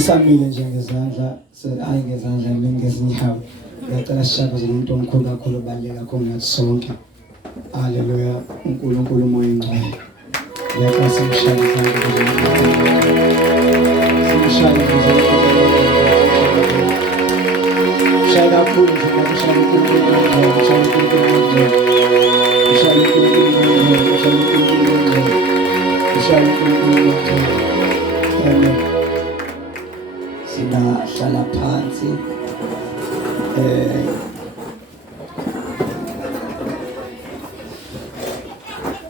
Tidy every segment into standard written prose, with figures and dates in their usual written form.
Sisamile nje ngezandla, hayi ngezandla ngezinyawo. Ngiyacela sishabaze umuntu omkhulu kakhulu obaluleke kakhulu ngathi sonke. Haleluya, uNkulunkulu umoya ingcwele. Ngiyacela simshayele izandla simshayele izandla. Shayela kakhulu nje shayela uNkulunkulu, shayela uNkulunkulu, shayela uNkulunkulu, shayela uNkulunkulu. Amen. Hlala phansi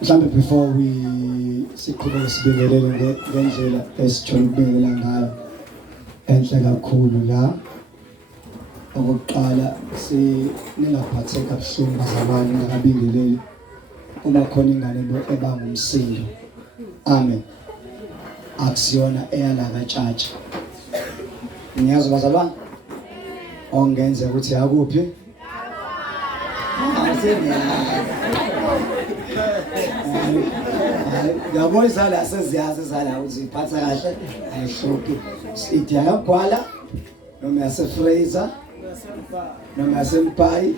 mhlambe before we sikhuleke sibingelele ngendlela esijwayele ukubingelela ngayo enhle kakhulu la okokuqala ningaphatheka buhlungu bazalwane ngakabingeleli uma khona ingane ebanga umsindo. Amen. Akusiyona eyala katshatsha. Ngiyazi bazalwane ongenze ukuthi yakuphi yabo izala seziyazi izala uziphatha kahle ayihluki sithi yakugwala noma yase Fraser noma yase Mpai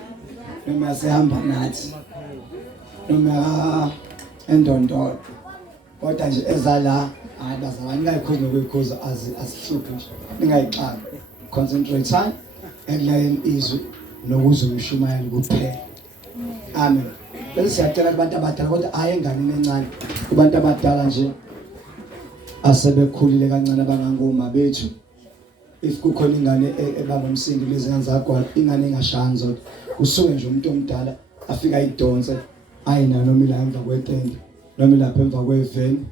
noma yasehamba nathi noma endondolo kodwa nje ezala hayi bazalwane ngayikhozi nokuyikhoza asihluphi nje ningayixaka concentrate time ekulayeni izwi nokuzwa umshumayeli kuphela. Amen. Bese siyacela kubantu abadala kodwa hayi enganeni encane kubantu abadala nje asebekhulile kancane abangangoma bethu if kukhona ingane ebanga umsindo lezi ngane zakho ingane engashaya zonke kusuke nje umuntu omdala afika idonse ayina noma ila emva kwetende noma lapha emva kweveni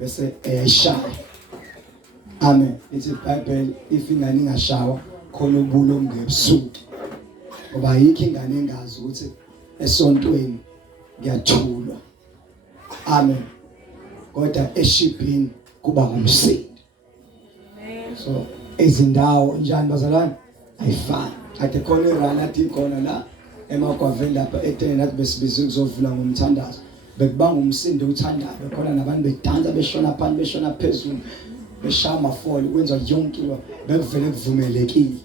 bese eyashaya. Amen. Ithi iBhayibheli if ingane ingashawa khona ubulo ngebusuku ngoba ayikho ingane engazi ukuthi esontweni kuyathulwa. Amen. Kodwa eshibhini kuba ngumsindo. So izindawo njani bazalwane ayifani. Ade khona irana athi khona la emagwaveni lapha etene nathi besibiza ukuzovula ngomthandazo bekubanga umsindo uthandayo khona nabantu bedansa beshona phansi beshona phezulu beshaya amafoli kwenza yonke into bekuvele kuvumelekile.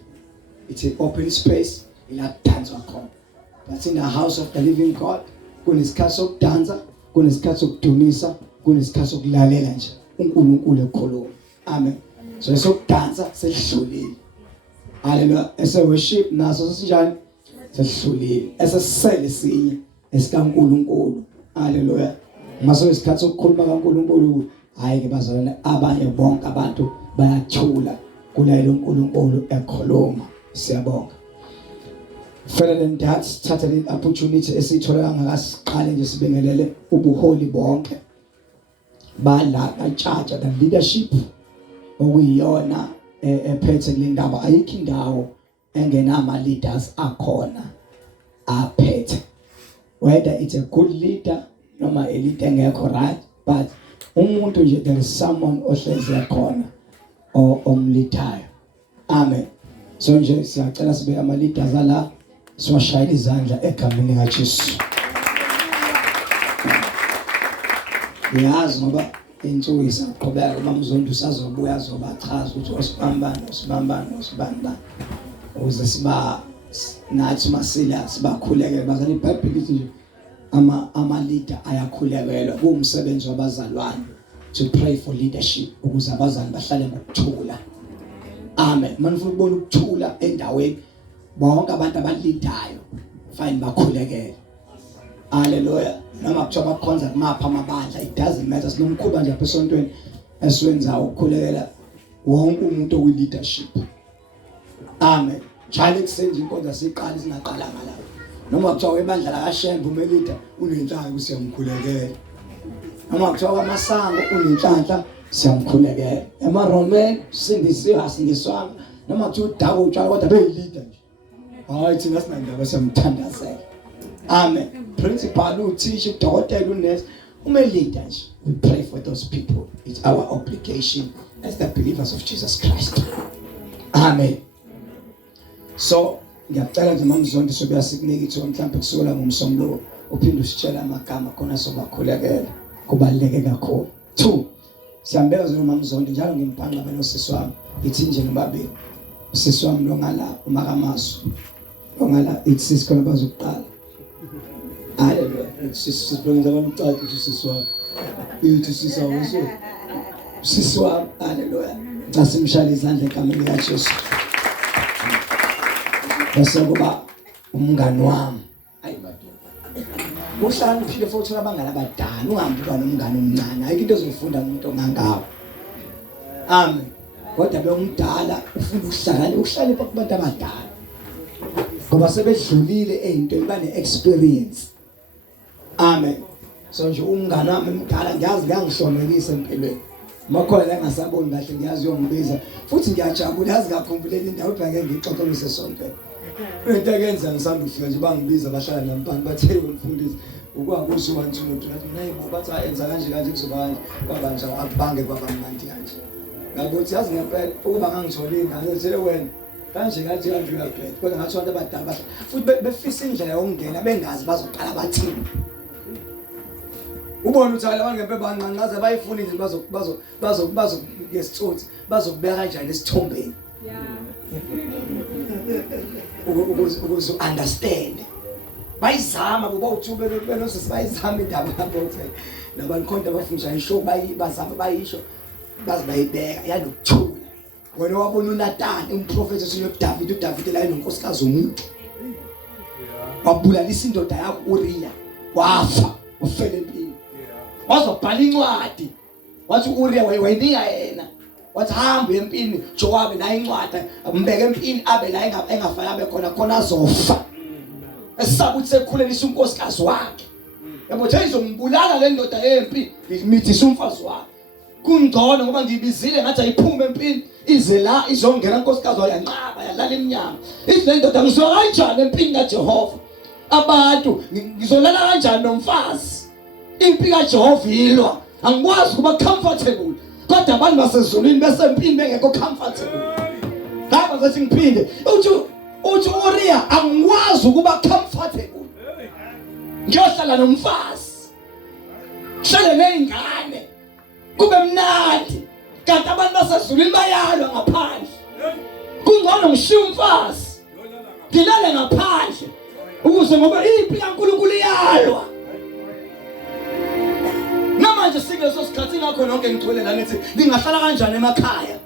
It's an open space ila dance khona. But in the house of the living God kunesikhathi sokudansa kunesikhathi sokudumisa kunesikhathi sokulalela nje uNkulunkulu ekholo. Amen. So sokudansa sehlulile. Hallelujah. Ese worship naso sinjani sehlulile. Ese sele sinye esikaNkulunkulu. Hallelujah. Maso isikhathi sokukhuluma kaNkulunkulu hayi ke bazalwane abanye bonke abantu bayathula kulayelo uNkulunkulu ekhuluma. Siyabonga. Further than that, thatha le opportunity esithola ngakasiqale nje sibingelele ubuholi bonke bala katshatsha the leadership okuyiyona ephethe kule ndaba. Ayikho indawo engenama leaders akhona aphethe, whether it's a good leader noma a leader engekho right, but umuntu nje there is someone ohlezi khona omleader. Amen. So nje siyacela sibe ama leaders ala siwashayile izandla egameni kaJesu. Yazi ngoba insuku isaqhubeka bamzondo usazobuya azobachaza ukuthi osibambana uze siba nathi masila sibakhulekele bazali. iBhayibheli lithi nje ama leader ayakhulekelwa kuumsebenzi wabazalwane to pray for leadership ukuze abazali bahlale ngokuthula. Amen. Manifuna ukubona ukuthula endaweni bonke abantu abalidayo fine bakhulekele. Hallelujah. Noma kuthiwa bakhonza kumapha amabandla it doesn't matter. Sinomkhuba nje apha esontweni esiwenza ukukhulekela wonke umuntu owi leadership. Amen. Njalo kusenza inkonzo siqala singaqalanga la. Noma kuthiwa webandla la kaShembe umelida unenhlanhla ukuthi siyamkhulekela. Noma kuthiwa kwaMasango unenhlanhla siyamkhulekela. EmaRoman sindisiwe asindiswanga. Noma kuthiwa uDawo utshala kodwa beyilida nje. Hayi thina sinandaba siyamthandazela. Amen. Principal, uthisha, udokotela, unesi umelida nje. We pray for those people. It's our obligation as the believers of Jesus Christ. Amen. So ngiyacela nje mamzondo sokuya sikunika ithuba mhlawumbe kusukela ngomsombuluko uphinde usitshela amagama khona sobakhulekela kubaluleke kakhulu. 2, Siyambeka zona mamzondo njalo ngimphanqa beno sisi wami. Ithi nje nobabili. Usisi wami lo ngala umakamasu. Lo ngala ithi khona bazokuqala. Haleluya. Sisi bronze abamcaci sisi wami. Ithi sisi awuso. Sisi wami, haleluya. Asimshaya izandla egameni lika Jesu. Bese kuba umngani wami. Hayi madoda. Uhlaniphile futhi abangani abadala, ungahambi kwa nomngani omncane. Ayikho into ozofunda umuntu ongangawo. Amen. Kodwa bengumdala ufuna ukuhlakanipha kubantu abadala. Ngoba sebedlulile ezintweni bane experience. Amen. So nje umngani wami omdala ngiyazi ngiyangihlonelisa empilweni. Makhona la ngasaboni kahle ngiyazi uyongibiza futhi ngiyajabula yazi ngakhumbuleni indawo ebheke ngixoxelise sonke. Into eyenza ngisanda ufika nje bangibiza bahlala nampani bathe umfundisi ukwakuthi uwantshumuntu ngathi nayibo bathi ayenza kanje kuzoba kanje kwabanje akubange kwabamnandi kanje. Ngakuthi yazi ngempela ukuba ngangithola ingane ethe wena kanje uyabheka kodwa ngathi abantu abadala futhi befisa indlela yokungena bengazi bazoqala bathini. Ubona ukuthi abantu ngempela banqanqaza bayifuna indlela bazo ngesithuthi bazokubeka kanjani esithombeni. Ukuze understand bayizama kuba uthube benosisi bayizama indaba yabothe nabantu khona abafundisa isho bazama bayisho bazibayibeka yanokuthula wena wabona uNathan umprofeti uDavid la inonkosikazi umuntu wabulalisa indoda yakho uRia wafa ufele empini wazobhala incwadi wathi uRia wayinika yena wathi hamba empini Jowabi naye incwadi ambeke empini abe la engafana abe khona azofa esaba ukuthi sekukhuleliswa unkosikazi wakhe yabo nje izombulala le ndoda yempi ngimithisa umfazi wakhe kungcono ngoba ngibizile ngathi ayiphume empini ize la izongena unkosikazi wayanqaba yalala eminyama ihle ndoda ngizola kanjani empini kaJehova abantu ngizolala kanjani nomfazi impi kaJehova ilwa angikwazi kuba comfortable kodwa abantu basezulwini besempini bengekho comfortable ngaba zathi ngiphinde uthi uRia angikwazi ukuba comfortable ngiyohlala nomfazi hlale nezingane kube mnandi kanti abantu basezulwini bayalwa ngaphandle kungcono ngishiye umfazi ngilale ngaphandle ukuze ngoba impi kaNkulunkulu iyalwa namanje sikuleso sikhathi ngakho nonke ngithole la nithi lingahlala kanjani emakhaya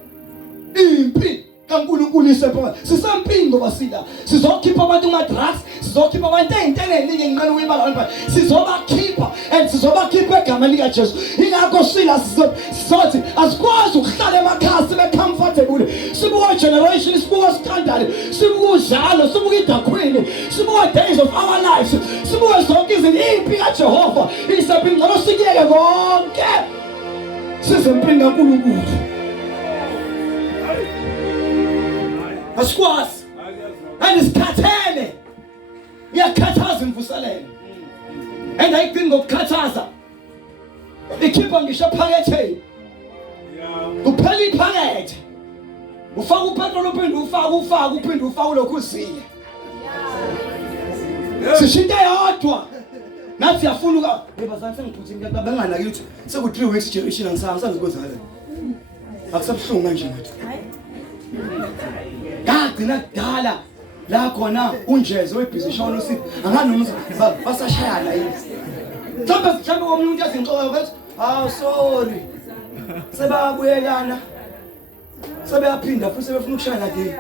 impi kaNkulunkulu isepha sisempini ngoba sila sizokhipha abantu drugs sizokhipha abantu ezinteneningi ngiqala ukuyibala lapha sizobakhipha and sizobakhipha egama lika Jesu ingakho sila sizothi asikwazi ukuhlala emakhaya sibe comfortable sibuka generation sibuka standard sibuka uzalo sibuka idakhwini sibuka days of our lives sibuka zonke izinto impi kaJehova isephi ngalo sikiyeke konke sisempini kaNkulunkulu asikwazi andisikhathele iyakhathaza imvuselelo and ayidinga ukukhathaza ikhipha ngisho ephaketheni uphela iphakethe ufaka upetrol uphinde ufaka ulokhu uzile sishinto eyodwa nathi yafuna bazange sengiphuthini kanti benganaki ukuthi seku 3 weeks generation angisangizozala akusabuhlungu kanje ngathi yagcina kudala la khona unjezo webhizinishona usithi anganomza basashayana yini mhlawumbe komuntu yazinhloko ukuthi sorry sebabuyelana sebeyaphinda futhi sebefuna ukushayana again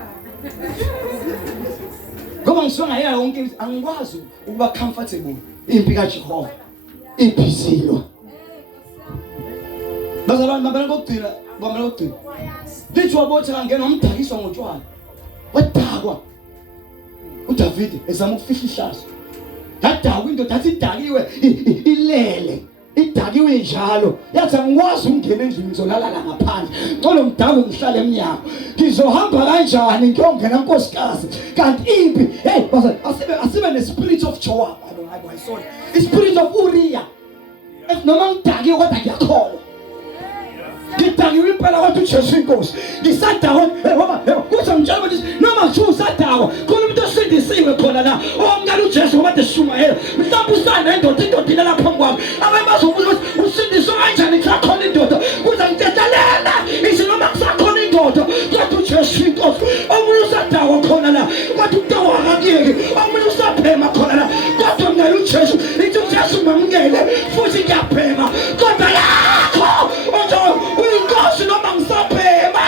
ngoba ngisonga yonke into angikwazi ukuba comfortable impi kaJehova iphizilwa bazalwane babelokugcina lithi wabotha ngena umdakiswa ngotshwala wadakwa uDavid ezama ukufihla ihlazo yadakwa indoda yathi idakiwe ilele idakiwe njalo yathi angikwazi ukungena endlini ngizolala la ngaphandle ngicela umdako ngihlale eminyango ngizohamba kanjani ngiyongena nkosikazi kanti impi asibe nespirit of Joab sorry ispirit of Uriah noma ngidakiwe kodwa ngiyakholwa ngidakiwe impela kodwa uJesu inkosi ngisadakwa ngoba kuthi ngitshela ukuthi noma ngisho usadakwa khona umuntu osindisiwe khona la ongala uJesu ngoba deshumayela mhlawumbe usana indoda ilala phambi kwami abaye bazobuza ukuthi usindiswa kanjani cha khona indoda kuthi ngithe la kodwa utawa ngakuyeki awumele usaphema khona la kodwa mina uJesu ithi uJesu mamngele futhi ngiyaphema kodwa yakho onto uyinkosi noma ngisaphema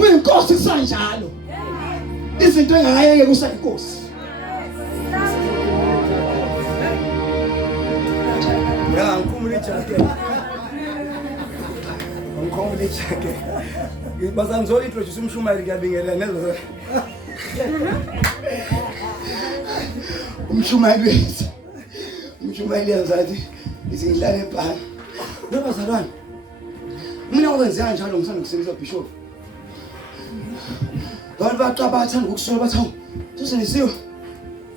uyinkosi sanjalo izinto engayeke kusayinkosi ya ngikhumule jacket ngikhumule jacket bazangizo introduce umshumayeli ngiyabingelela nezo umshumayeli wethu umshumayeli yazathi izingilale ebhani nobazalwane mina okwenzeka njalo ngisanda kusebenza bishop abantu baqaba bathanda ukusuka bathi hawu sisenisiwe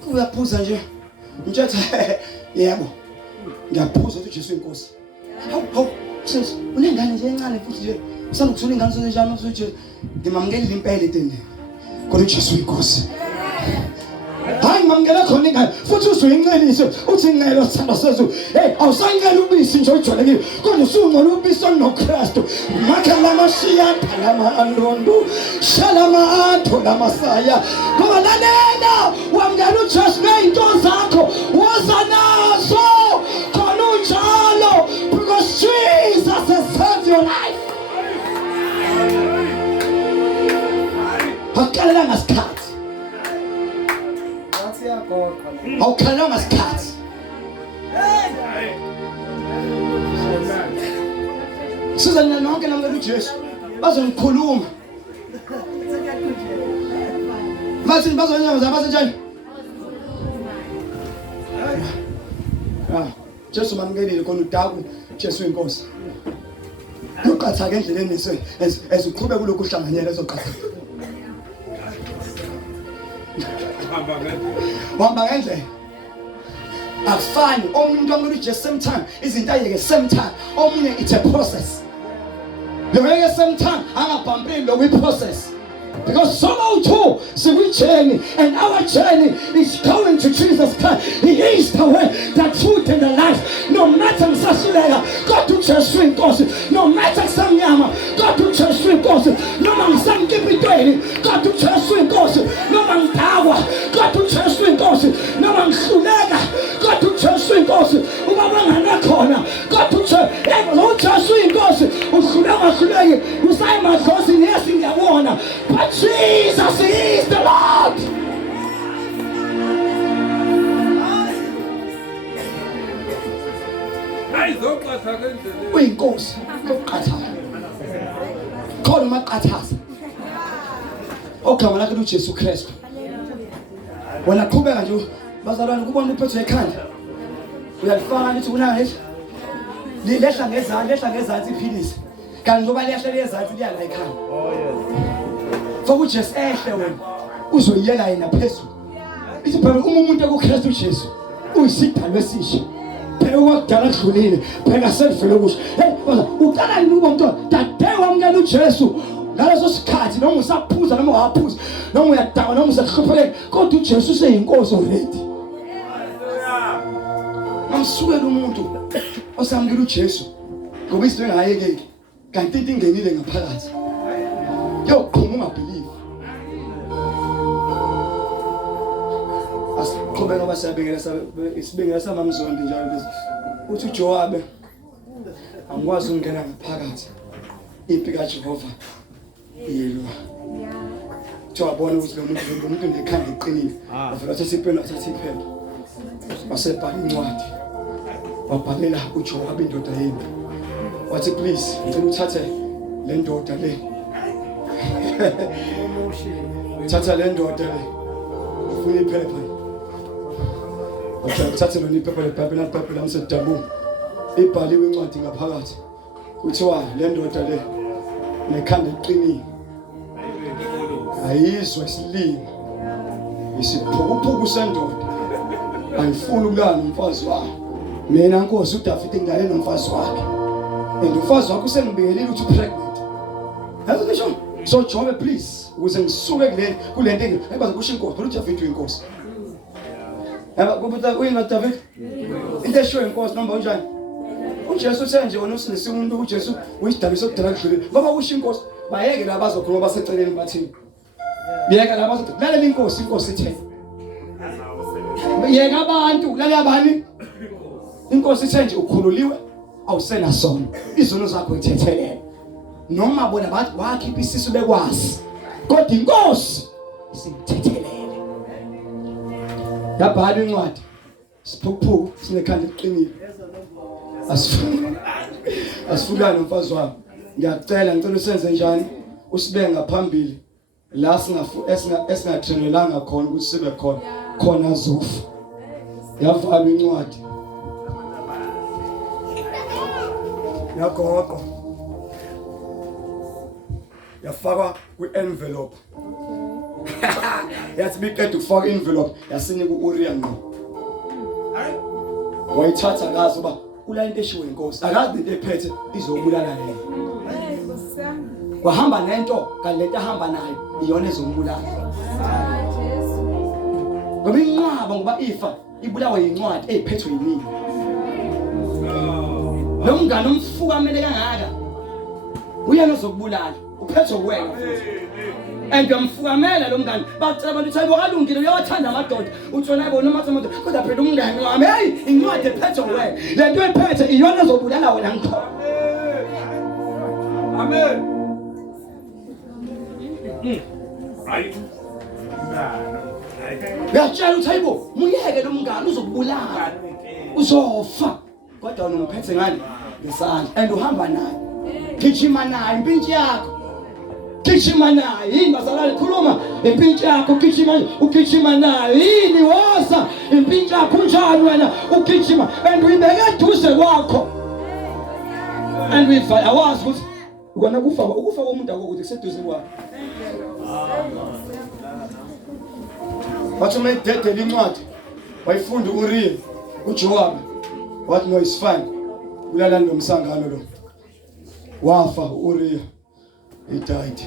kuyaphuza nje ngithatha yebo ngiyaphuza ukuthi Jesu inkosi hawu sis unengane nje encane futhi nje usanda kusona ingane zonjani ukuthi ngimamngelile impela etende kodwa Jesu inkosi hayi mamngela khona ingane futhi uzoyincelise uthi incelo sithanda sezulu hey awusancela ubisi nje ojwayelekile kodwa usungcola ubisi noKristu makhala mashiya lama andondo shalama atho lamasaya ngoba lalela wamngela uJesu ngezinto zakho woza nazo khona unjalo because Jesus has saved your life akalela ngasikhathi awukhalanga ngasikhathi siza nina nonke namukela uJesu bazonikhuluma bathi bazonyaza basenjani Jesu mamkelile khona udaku Jesu inkosi uqhatha ngendleleni eziqhube kulokhu uhlanganyela ezoqhatha wamba ngendlela afani omuntu amele uJesu same time izinto ayeke same time omunye it's a process leweke same time angabhampeli lo process because somehow too so we journey and our journey is going to Jesus Christ. He is the way, the truth and the life. No matter ngisashileka kodwa uJesu inkosi no matter samnyama kodwa uJesu inkosi noma ngisangibitweni kodwa uJesu inkosi noma ngidakwa kodwa uJesu inkosi noma ngihluleka kodwa uJesu inkosi uma bangakhona kodwa uJesu inkosi uhluleka usayimadlozi nesi ngiyabona but Jesus is the Lord. Uyinkosi yokuqhatha khona maqhathaza ogama lakhe uJesu Kristu wena qhubeka nje bazalwane kubona uphethwe ekhanda uyalifaka lithi kunanga lehla ngezansi iphilisi kanti ngoba liyahle lezansi liya la ekhanda fokuJesu ehle wena uzoyela yena phezulu ithi phela umuntu ekuKristu Jesu uyisidalwe esisha phela wakudala kudlulile phela selifele kusho hey uqala yini umuntu dade wamkela uJesu ngaleso sikhathi noma usaphuza noma waphuza noma uyadawa noma usahlupheka kodwa uJesu useyinkosi already mamsukela umuntu osamkela uJesu ngoba izinto engayekeki kanti into ingenile ngaphakathi yoqhuma ungabelieve asiqhubeka basabengela isibengela samamzondi njalo lezi uthi uJowabe angikwazi ukungena ngaphakathi impi kaJehova yilwa Jawabona ukuthi lo muntu nekhanda eqinile avela sesipena sathiphethe wasebhala incwadi wabhalela uJowabe indoda yempi wathi please ngicela uthathe le ndoda le thatha le ndoda le ufuna iphepha uthathe lona iphepha leBhayibheli leBhayibheli amsedabu ibhaliwe incwadi ngaphakathi kuthiwa le ndoda le nekhanda eqinile ayizwa isilimo isiphukuphuku sendoda ayifuni ukulala nomfazi wakhe mina Nkosi uDavid ngidale nomfazi wakhe and umfazi wakhe usengibingelile ukuthi pregnant yazi ngisho so Jobe please ukuze ngisuke kule nto ayibaza kusho inkosi phela uDavid uyinkosi yaba kubuta uyina David into esho inkosi noma unjani uJesu uthe nje wona usinise umuntu uJesu uyidabi sokudala kudlule ngoba kusho inkosi bayeke la bazokhuluma baseceleni bathini yeka la bazothi lalela inkosi ithe yeka abantu lalela bani inkosi ithe nje ukhululiwe awusena sona izono zakho ithethelele noma bona bathi wakhipha isisu bekwazi kodwa inkosi simthethelele yabhala incwadi siphuphu sinekhanda liqinile asifukane mfazi wami ngiyacela usenze njani usibe ngaphambili la esingathenelanga khona ukuthi sibe khona azofa yavala incwadi yagoqo yafakwa kwi-envelope yathi biqeda ukufaka i-envelope yasinika u-Uriya ngqo wayithatha ngazi uba ula into eshiwe inkosi akazi into ephethe izobulala yena wahamba nento kanti ahamba nayo iyona ezombulala ngoba inqwaba ngoba ifa ibulawa yincwadi eziphethwe yimini lo mngane umfuka amele kangaka uyena ozokubulala uphethwe wena and uyamfukamela lo mngane bacela abantu ukuthi ayibokalungile uyawathanda amadoda utshona yibona uma semuntu kodwa phela umngane wami hey incwadi ephethwe wena lento ephethe iyona ezobulala wena ngikho amen right yatshela ukuthi hayibo muyeke lo mngane uzokubulala uzofa kodwa unomphethe ngani ngesandla and uhamba naye gijima naye impintshi yakho gijima naye yini bazalwane khuluma impintshi yakho ugijima naye yini woza impintshi yakho njani wena ugijima and uyibeke eduze kwakho and awazi ukuthi ukona ukufa komuntu akuthi kuseduze kwakho wathi uma idedela incwadi wayifunda uRiya uJowabi wathi no is fine ulalani nomsangano lo wafa uRiya he died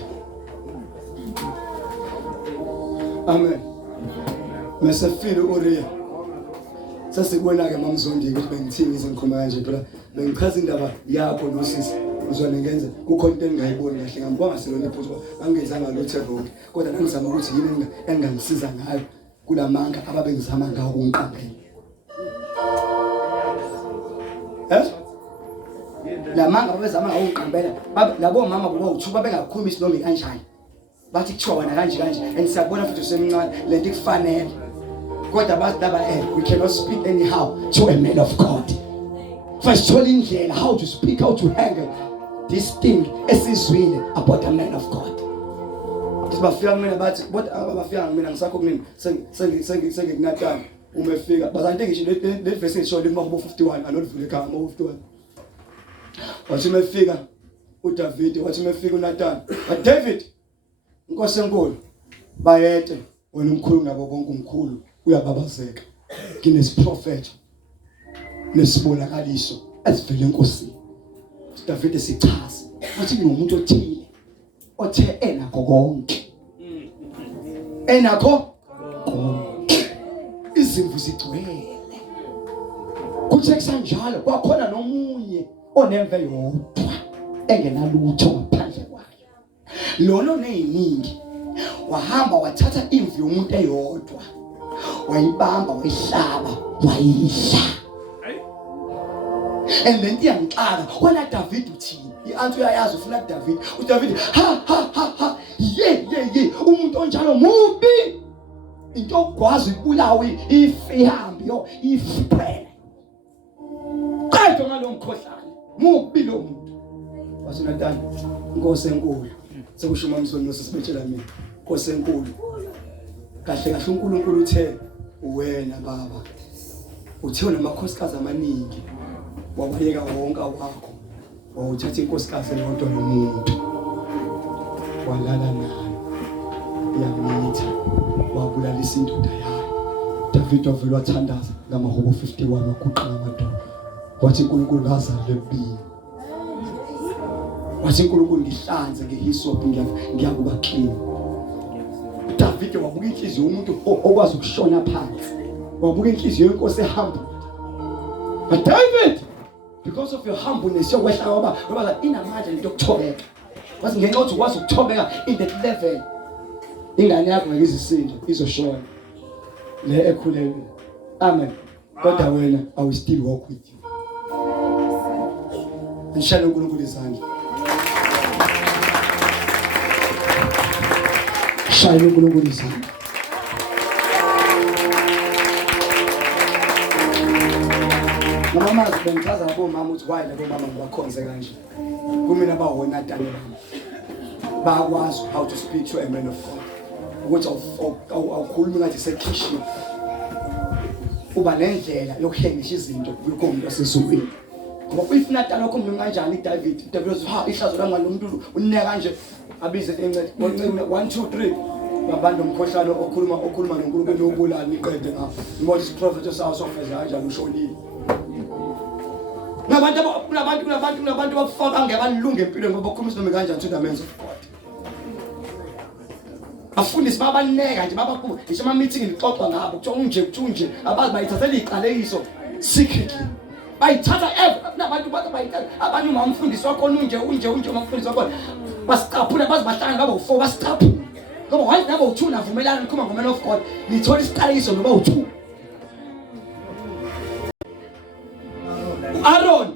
amen mesefile uRiya sasikubona ke mamzondiki ukuthi bengithini izinkhoma kanje phela bengichaza indaba yakho nosisi uzwane ngenze kukhona into engayiboni kahle ngambonga silona iphutha bangenzanga lutho lonke kodwa ngizama ukuthi yini engangisiza ngayo kulamanga ababengizama ngawo kunqambela lamanga babezama ngawo kunqambela labo mama bobawuthuba bengakhuluma isinoma kanjani bathi kuthiwa wena kanje and siyabona futhi usemncane lento ikufanele kodwa bathi laba we cannot speak anyhow to a man of God first telling indlela how to speak, how to handle this thing esizwile about a man of God. Sibafika mina bathi kodwa abafika mina ngisakho kumina sengikunatana umefika bazanti ngisho le verse ngisho le Mahubo 51 anodvule kama Mahubo 51 wathi umefika uDavid wathi umefika uNathan but David inkosi enkulu bayete wena umkhulu ngabo bonke umkhulu uyababazeka kinesiprofeta nesibonakaliso esivele enkosini David sichaza wathi umuntu othile othe enakho konke izimvu zigcwele kuthe kusanjalo kwakhona nomunye onemve yodwa engenalutho ngaphandle kwayo lona neyiningi wahamba wathatha imvu yomuntu eyodwa wayibamba wayihlaba wayidla and then iyangixaka wena David uthini iantu uyayazi ufuna David uDavid ha ye umuntu onjalo mubi into ogwazi ibulawe ifihambi yo ifiphele qedwe ngalomkhohlane mubi lo muntu waseNathan inkosi enkulu sekusho uMamsoni nosibetshela mina inkosi enkulu kahle uNkulunkulu uthe wena baba uthe namakhosikazi amaningi wabayeka wonke wakho wawuthatha inkosikazi eyodwa nomuntu walala nayo yamitha wabulalisa indoda yayo David wavele wathandaza ngamahubo 51 waguqa ngamadoda wathi uNkulunkulu ngazali lebini wathi uNkulunkulu ngihlanze ngehisop ngiyakuba clean David wabuka inhliziyo yomuntu okwazi ukushona phansi wabuka inhliziyo yenkosi ehamba but David because of your humbleness yokwehla ngoba inamandla into yokuthobeka. Wathi ngenxa yokuthi ukwazi ukuthobeka in that level, ingane yakho ngizisindo izoshona le ekhulelwe. Amen. Kodwa wena I will still walk with you. Ngishaya uNkulunkulu izandla. Shaya uNkulunkulu izandla. Mama bengichaza ngabomama ukuthi why labo mama ngibakhonze kanje. Kumina bawona tani mama. Bakwazi how to speak to a man of God. Ukuthi awukhulumi ngathi sekhishi. Uba nendlela yokuhengisha izinto kumuntu osesukweni. Ngoba if Nathan okhuluma kanjani David uthi ha ihlazo la ngalo umuntu uneka kanje abize encede 1 2 3 ngabantu umkhohlane okhuluma noNkulunkulu obulala iqede ngapha. Imothi prophet osawusofeza kanjani ushonile. Kunabantu bafaka ngebalunga empilweni ngoba ukhuluma isinomi kanjani to the men of God. Afundisi babaneka nje babakhulu ngisho ama meeting ngixoxa ngabo kuthiwa unje abazi bayithathela iqaleyiso secretly bayithatha nabantu bayithatha abanye umfundisi wakho unje umfundisi wakho basiqaphula bazi bahlanga ngabo 4 basiqaphula ngoba why nabo u2 navumelana nikhuluma ngoman of God nithola isiqaleyiso noba u2. Aaron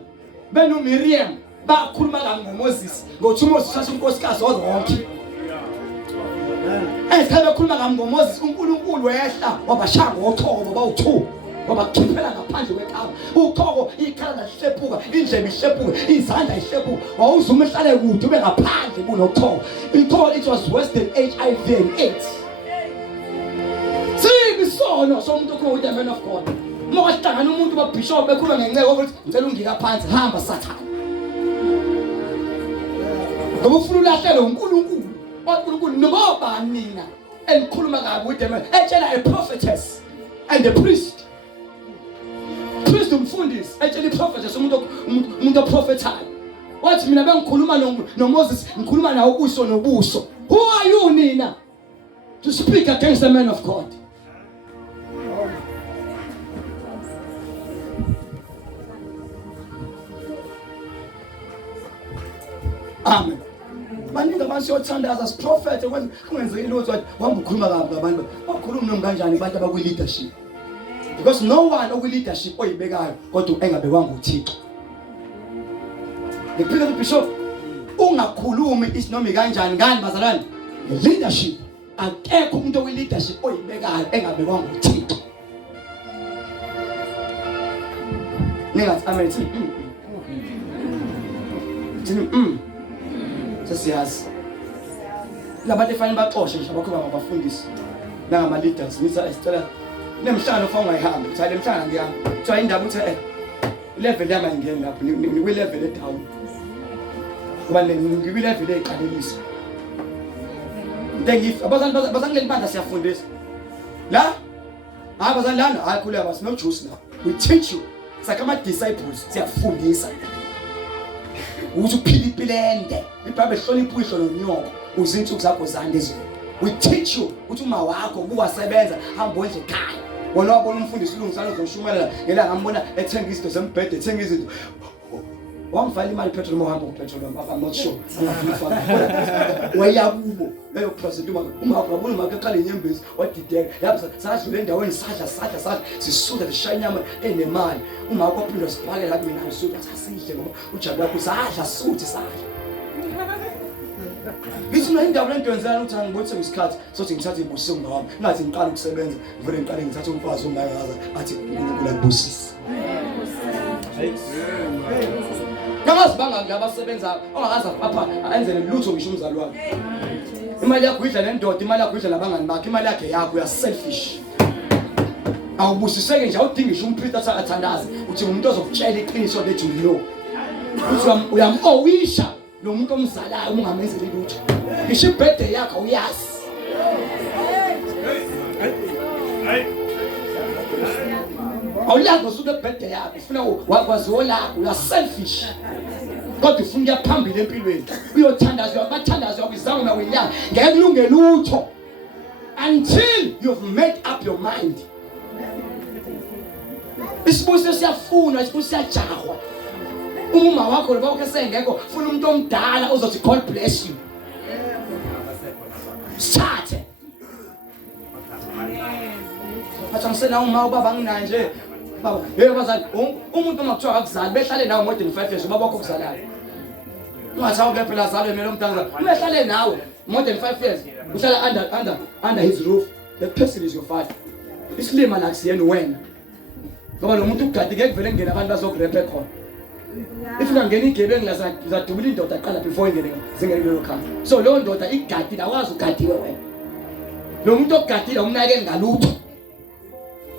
beno Miriam bakhuluma ngoMoses ngothi uMoses wasenkosikazi wonke. Esabe khuluma ngoMoses uNkulunkulu wehla wabashaya ngothoko bawu2 wabakhiphela ngaphandle kwekaba. Uthoko ikhala lihlephuka, indlebe ihlephuka, izandla ihlephuka. Wawuzuma ehlale kude ube ngaphandle kunothoko. Ithoko it was worse than HIV and AIDS. Sibisono somuntu okhona the man of God. Mohlangana umuntu babishop bekhuluma ngenceke ukuthi ngicela ungika phansi hamba Satan. Ngoba ufuna ulahlele uNkulunkulu. uNkulunkulu ngoba nina engikhuluma kabi with them etshela a prophetess and a priest umfundisi etshela prophetess umuntu oprophethayo wathi mina bengikhuluma noMoses ngikhuluma nawe ubuso nobuso. Who are you nina to speak against the man of God? Amen. Baningi abasiyothandaza as prophet kwenzekile ukuthi wahamba ukhuluma kabi ngabantu bakhuluma noma kanjani abantu abakwi leadership, because no one okwi leadership oyibekayo kodwa engabekwanga uThixo. Ngiphila kubishop ungakhulumi isinomi kanjani ngani bazalwane leadership akekho umuntu okwi leadership oyibekayo engabekwanga uThixo. Ningathi amen. Sesiyazi labantu efanele baxoxe nje abakhuluma ngabafundisi nangama leaders ngisacela nemhlalo ufanga uyihambe uthi le mhlanga ngiyami kuthiwa indaba uthi level yami ngiyeni lapho ni level edown kuba ngibi level eqalekisa ndengi abazange libanda siyafundisa la abazange lana hayi khulu yaba sino juice la we teach you sakama disciples siyafundisa ukuthi uphila impilo ende iBhayibheli hlonipha ihlo nonyoko uzinsuku zakho zande izwe. We teach you ukuthi uma wakho ukuwasebenza hamba nje ekhaya. Wona wabona umfundisi ulungisana uzoshumayela ngela ngambona ethenga izinto zembhede ethenga izinto wamfala imali petrol mohamba upetrol I'm not sure. Wayakubo leyo process uma wabona makaqala inyembezi wadideka lapha sadlule endaweni sadla sisuka lishaya inyama enemali uma wakophinda siphakela lapha mina ngisuka sasidle ngoba ujabu lakho sadla suthi sadla. Ngithi no indawo lento yenzana ukuthi angibothe isikhathi sothi ngithathe ibusiso ngami ngathi ngiqala ukusebenza ngivele ngiqale ngithathe umfazi ongakaza athi uNkulunkulu akubusise. Ngamazibanga ngabasebenza ongakaza apha enzele lutho ngisho umzali wakhe. Imali yakho idla nendoda, imali yakho idla labangani bakhe, imali yakhe yakho ya selfish. Awubusiseke nje awudingisha umpriest athandaze uthi umuntu ozokutshela iqiniso lethu lo. Uthi uyamowisha lo muntu omzalayo ungamenzeli lutho. Ngisho ibirthday yakho uyazi. Awulazi usuke ebirthday yakho ufuna wakwaziwo lakho uya selfish. Kodwa ufuna ukuya phambili empilweni uyothandazwa abathandazwa kwizangu nawenyanga ngeke kulunge lutho until you've made up your mind. Isibusiso siyafuna, isibusiso siyajahwa. Uma wakho lo bakho esengekho funa umuntu omdala ozothi God bless you. Sathe. Athi ngisena uma ubaba nginayo nje. Baba, hey bazali, umuntu makuthiwa akuzali behlale nawe more than 5 years ubaba wakho okuzalayo. Ungathawu ke phela zalwe mina umntanga. Umehlale nawe more than 5 years. Uhlala under his roof. The person is your father. Isilima la kusiyena wena. Ngoba lo muntu ugadi ke kuvele ngene abantu bazokurepe khona. If ungangena igebengu la zadubula indoda aqala before ingene zingene lo khaya. So lo ndoda igadi akwazi ugadiwe wena. Lo muntu ogadile umnake ngalutho.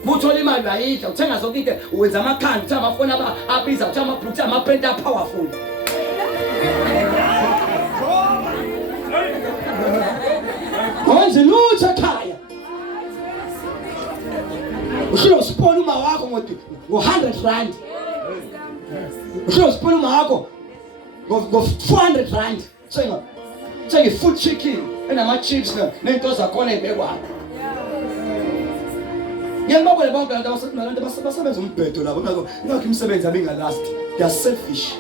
Buthola imali ayidla uthenga zonke into uwenza amakhanda uthenga amafoni abiza uthenga amabhuku uthenga amapenta powerful. Wenze lutho ekhaya. Usho spona uma wakho ngo100 rand. Usho spona uma wakho ngo 400 rand. Thenga food chicken enama chips nento zakhona ebekwa. Ngiyababona bonke abantu basebenza umbhedo labo ngakho imisebenzi abingalast. They are selfish.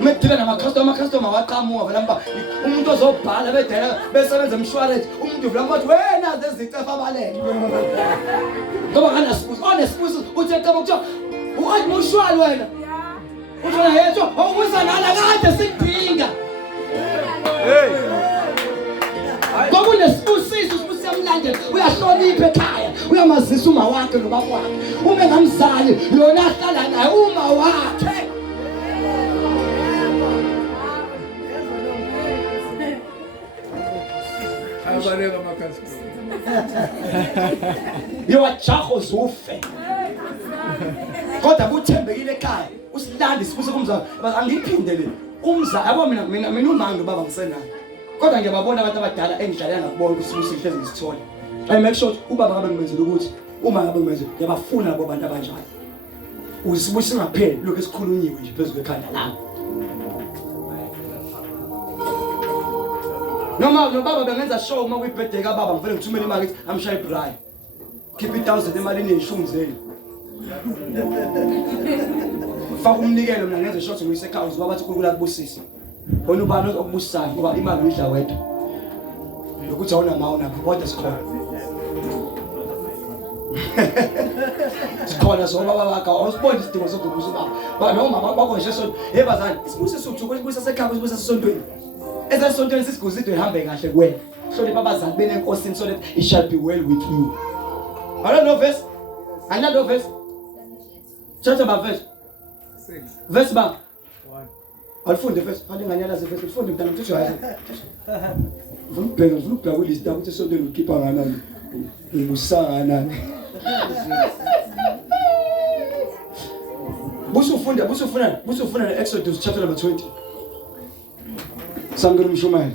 Medela nama-customer waqhamuka vela mba umuntu ozobhala bedela besebenza umshwarensi umuntu vela mbathi wena zezinto afabaleke ngoba kanasibuzo uthi ecaba kuthiwa uathi mushwali wena uthona yethu awuza nala kade sikudinga ngoba unesibusiso usiyamlandela uyahlonipha ekhaya uyamazisa uma wakhe nobaba wakhe uma engamzali yona ahlala naye uma wakhe. Yowajaho zufe kodwa kuthembekile ekhaya usilandi sibuze kumzala angiphindele umzala yabo mina umanga baba ngisenayo kodwa ngiyababona abantu abadala engidlalela ngakubona ukuthi sihleze ngisithola I make sure ubaba ngabe ngimenzela ukuthi uma ngabe ngimenzela ngiyabafuna labo bantu abanjalo usibuye singapheli lokho esikhulunyiwe nje phezulu ekhanda lami. Noma baba bengenza show uma kuyibirthday ka baba ngivele ngithumele imali ukuthi amshaye braai. Keep 1000 emalini eyishumi zeni. Faka umnikelo mina ngenze short ngiyise ekhaya uzoba bathi uNkulunkulu akubusise. Bona ubani okubusayo ngoba imali uyidla wedwa. Lokuthi awuna mawu kodwa sikhona. Sikhona so baba bakho awusiboni isidingo sokubusa baba. Noma bakho nje so hey bazali sibusise uthuko sibusise ekhaya sibusise esontweni. Ezasontweni sisiguzidwe ihambe kahle kuwena. So le babazali benenkosini so that it shall be well with you. I don't know verse. I don't know verse. Church about verse. 6. Verse ba. 1. Alifunde verse. Alinganyala ze verse. Alifunde mntana mthuthi hayi. Vumpheka kulista ukuthi esontweni ukhipha nganani. Ngusana. Busufuna Exodus chapter number 20. Sangre mshumayo.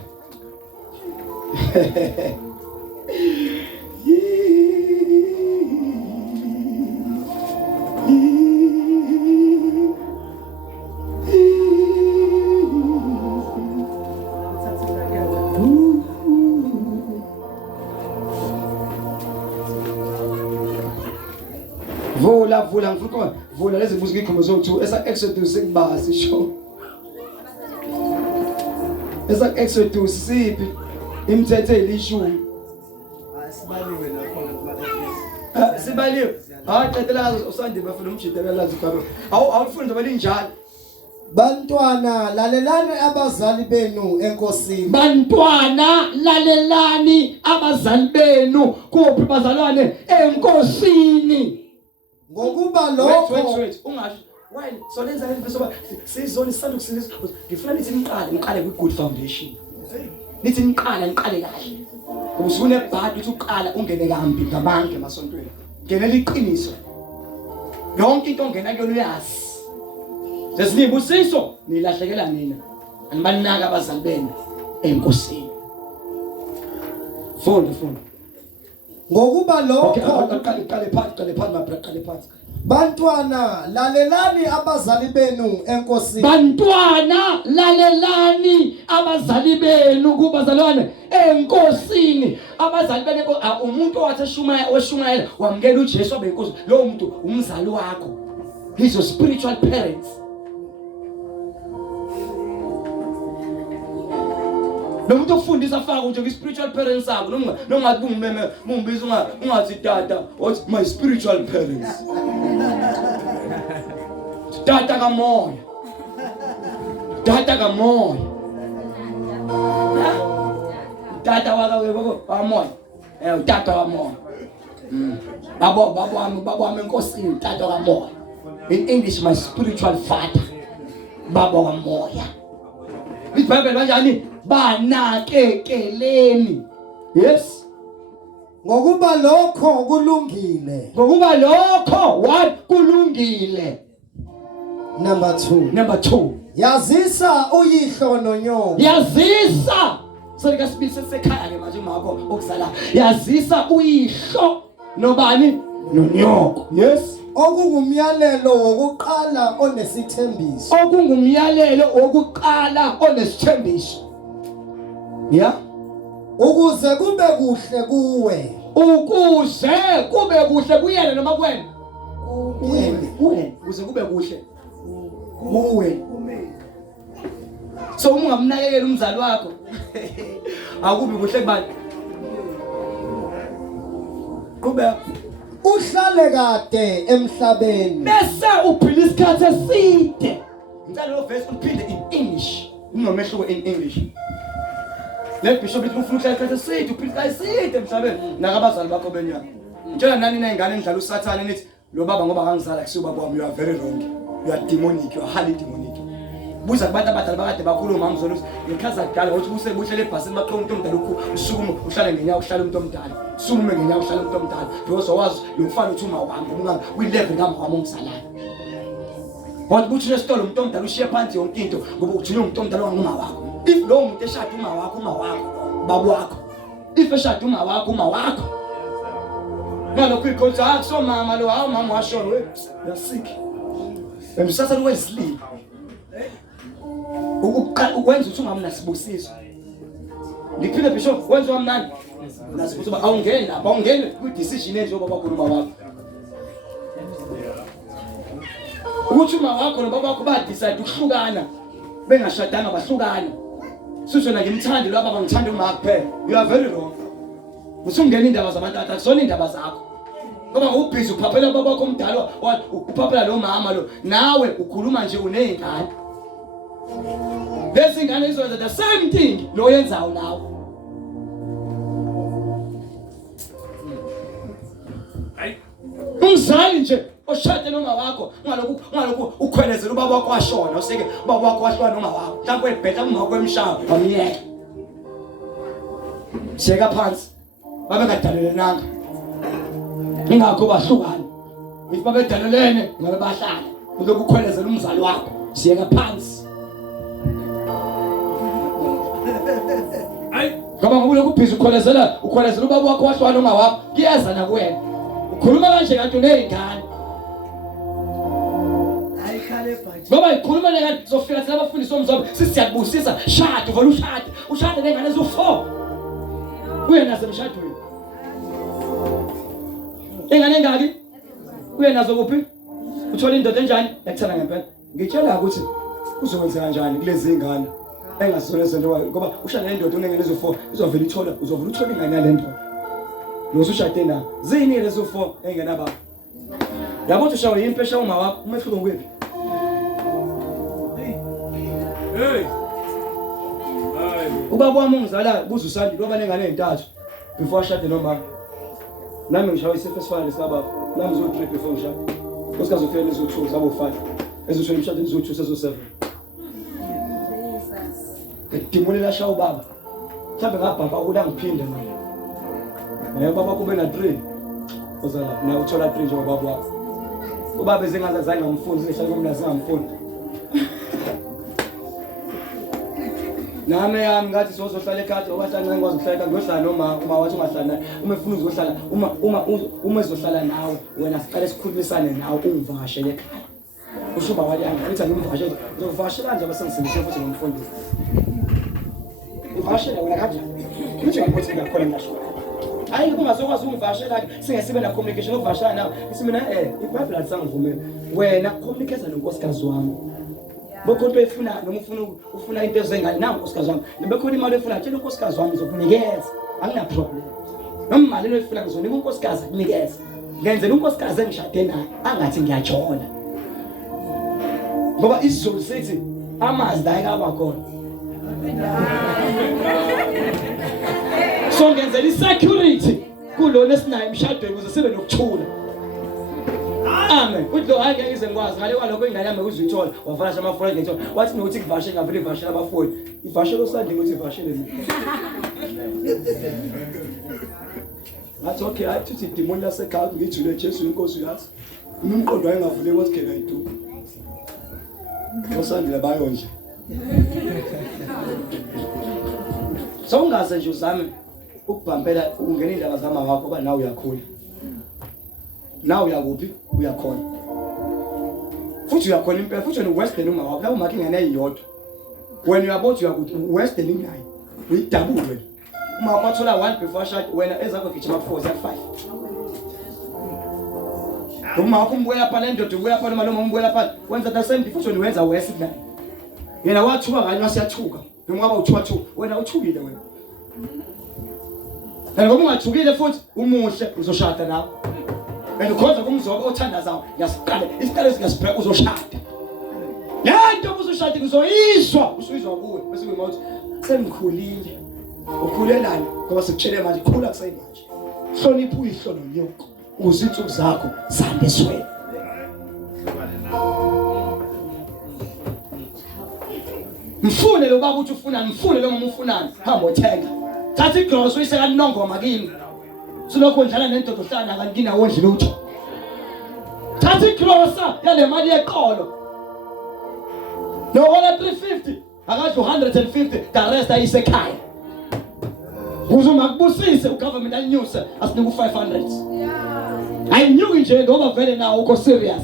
Vola lezi buzi ngikhomozo 2 esa Exodus sikubasi sho. Esa Exodus siphi imithetho elishumi. Sibaliwe lapho sibaliwe. Qedela usande bafuna umjidela lazi kwabo. Awufunda balinjalo. Bantwana lalelani abazali benu enkosini. Bantwana lalelani abazali benu kuphi bazalwane enkosini. Ngokuba lokho ungasho why so lenza le nto soba sizoni sisanda ukusilisa ngifuna nithi niqale ku good foundation. Nithi niqale kahle. Usune bhadi uthi uqala ungene kambi ngabantu emasontweni. Ngenela iqiniso. Yonke into ongena kuyona uyazi. Sesibusiso nilahlekela nina. Anibanaka abazali benu enkosini. Funda. Ngokuba lokho qale phansi. Bantwana lalelani abazali benu enkosini. Bantwana lalelani abazali benu kubazalwane enkosini. Abazali benu umuntu owathi eshumayela wamkela uJesu abenkosi. Lo muntu umzali wakho. He's your spiritual parents. Nomuntu ofundisa faka nje spiritual parents abo noma kungimeme mumbiza ungathi tata what my spiritual parents. Tata kamoya. Tata kamoya. Tata wakamoya. Tata kamoya. Baba wami enkosini tata kamoya. In English my spiritual father. Baba kamoya. IBhayibheli kanjani? Banakekeleni. Yes. Ngokuba lokho kulungile. Ngokuba lokho what kulungile. Number 2. Yazisa uyihlo nonyoko. Yazisa. Sika sibili sesekhaya ke manje umako okuzala. Yazisa uyihlo nobani nonyoko. Yes. Okungumyalelo wokuqala onesithembiso. Okungumyalelo wokuqala onesithembiso. Yeah. Ukuze kube kuhle kuwe. Ukuze kube kuhle kuyena noma kuwena. Kuwena. Ukuze kube kuhle kuwe. So ungamnakekela umzali wakho. Akubi kuhle kubani. Kube uhlale kade emhlabeni. Bese uphila isikhathi eside. Ngicela lo verse uphinde in English. Unomehluko in English. Le bishop lithi ufuna uhlala isikhathi eside, uphila isikhathi eside emhlabeni nakabazali bakho benyama. Ngitshela nani ingane endlala uSathane nithi lo baba ngoba ngangizala kusuka baba wami you are very wrong. You are demonic, you are highly demonic. Buza kubantu abadala bakade bakhuluma ngizolo ngekhaza kudala ukuthi buhle lebhasini baqhoma umuntu omdala usukuma uhlale ngenyawo uhlale umuntu omdala. Sukume ngenyawo uhlale umuntu omdala. Because wazi lo mfana uthi uma wami umnganga kwi-level ngama wami ongizalayo. Wathi buthi nesitolo umuntu omdala ushiya phansi yonke into ngoba ujule umuntu omdala wanguma wakho. If lo muntu eshada uma wakho baba wakho. If eshada uma wakho. Ngalokho ikhonza akuso mama lo hawu mama washona we. You are sick. Emsasa weslip. Ukwenza ukuthi ungamnasibusiso. Liphile bishop wenza wamnandi. Nasibusiso awungeni lapha awungeni ku decision enje baba khuluma wakho. Ukuthi uma wakho nobaba wakho ba decide ukuhlukana bengashadanga bahlukana. Susona ngimthandi lo baba ngithanda uma kuphela. You are very wrong. Usungena indaba zabantu akusona indaba zakho. Ngoba ubhizi uphaphela baba wakho omdala uphaphela lo mama lo nawe ukhuluma nje unezingane. Lezi ngane izwenza the same thing lo yenzayo nawe. Umzali nje oshade noma wakho ungalokhu ukhwelezela ubaba wakho washona useke ubaba wakho washona noma wakho mhlawumbe ebhetha uma kwemshaya wamiyeka. Sheka phansi babe kadalelanga. Ingakho bahlukana. If babe dalelene ngabe bahlala ulokhu ukhwelezela umzali wakho sheka phansi. Ngoba ngubule kubhizi ukhwelezela ubaba wakho washona noma wakho kuyeza na kuwena. Ukhuluma kanje kanti unezingane. Ayikhale phansi. Ngoba ikhuluma ngani zofika thina abafundisi omzobo sisiyabusisa shada uvela ushade nengane ezo4. Uye nazo emshadweni. Engane engaki? Uye nazo kuphi? Uthola indoda enjani? Yakuthana ngempela. Ngitshela ukuthi uzokwenza kanjani kulezi ingane. Engasizona izinto ngoba ushada nendoda unengane ezo4 izovela uthola ingane yale ndoda. Lo ushade na. Zini lezo 4 engena baba. Yabo tushawo impesha uma wakho umehluko ngwephi? Hey. Ubaba wami ungizala buza usandi ngoba nengane ezintathu before ashade noma. Nami ngishawa isifo esifana lesababa. Nami zo3 before ngishade. Osikazi ufike lezo2 zabo 5. Ezo umshado lezo2 sezo7. Timulela shawo baba. Mhlawumbe ngabhamba ukula ngiphinde mina. Baba kube na 3. Ozala na uthola 3 njengoba baba wakho. Ubaba ezengazange ngamfuni ngihlala kumlazi ngamfuni. Nami yami ngathi sozohlala ekhaya ngoba hlala ngikwazi ukuhlala ngiyohlala noma uma wathi ungahlala naye uma ufuna uzohlala uma ezohlala nawe wena siqale sikhulumisane nawe ungivakashele ekhaya. Ushuba waliyanga uthi ngimvakashele uzovakashela nje abasengisindise futhi ngomfundisi. Uvakashela wena kanjani? Uthi ngakuthi ngakhona ngasho. hayi kungasokwazi ungivashela singesibe na communication ukuvashela nawe isimina iBhayibheli alisangivumela wena communicate nonkosikazi wami bokhonto efuna noma ufuna into ezengane nawo unkosikazi wami nebekhona imali efuna tshela unkosikazi wami ngizokunikeza angina problem noma imali efuna ngizonika unkosikazi akunikeza ngenzela unkosikazi engishade naye angathi ngiyajona ngoba isizulu sithi amazi la ekaba khona so ngenzela isecurity kulona esinayo emshadweni ukuze sibe nokuthula amen uthi lo hayi ngeke ngikwazi ngale kwalokho ingane yami uzithola wavala amafoni ngithola wathi nokuthi ngivashe ngavele ivashela abafoni ivashela usandi ukuthi ivashele mina ngathi okay athi uthi demon lasekhaya ngijule Jesu inkosi uyazi umqondo wayengavule what can I do usandile bayo nje so ungaze nje uzame ukubhampela ungena indaba zama wakho ba nawe uyakhula nawe uyakuphi uyakhona futhi uyakhona impela futhi western uma wakho lapho makhe ngene eyodwa when you about uyakuthi western inayo uyidabule uma kwathola 1 before shot wena ezakho gijima 4 5 uma wakho umbuya pha nendoda ubuya pha noma umbuya pha wenza the same futhi wenza west nayo yena wathuka kanye wasiyathuka noma ngaba uthuka wena uthukile wena ngoba ungathukile futhi umuhle uzoshada nawe and ukhoza kumzoba othandazayo yasiqale isiqale singasibheka uzoshada lento uzoshada kuzoyizwa usuyizwa kuwe bese uyimothi sengikhulile ukhulelani ngoba sikutshele manje khula kusayimanje hlonipha uyihlo nonyoko ukuze insuku zakho zande swele mfune lo baba uthi ufuna mfune lo mama ufunani hamba othenga thatha igross uyiseka nongoma kimi silokho njalo nendodo hlana kanti nawo endlini utho thatha igross yale mali yeqolo no wala 350 akadla 150 the rest ayisekhaya uzuma kubusise ugovernment alinyuse asinika u500 ayinyuki nje ngoba vele nawo uko serious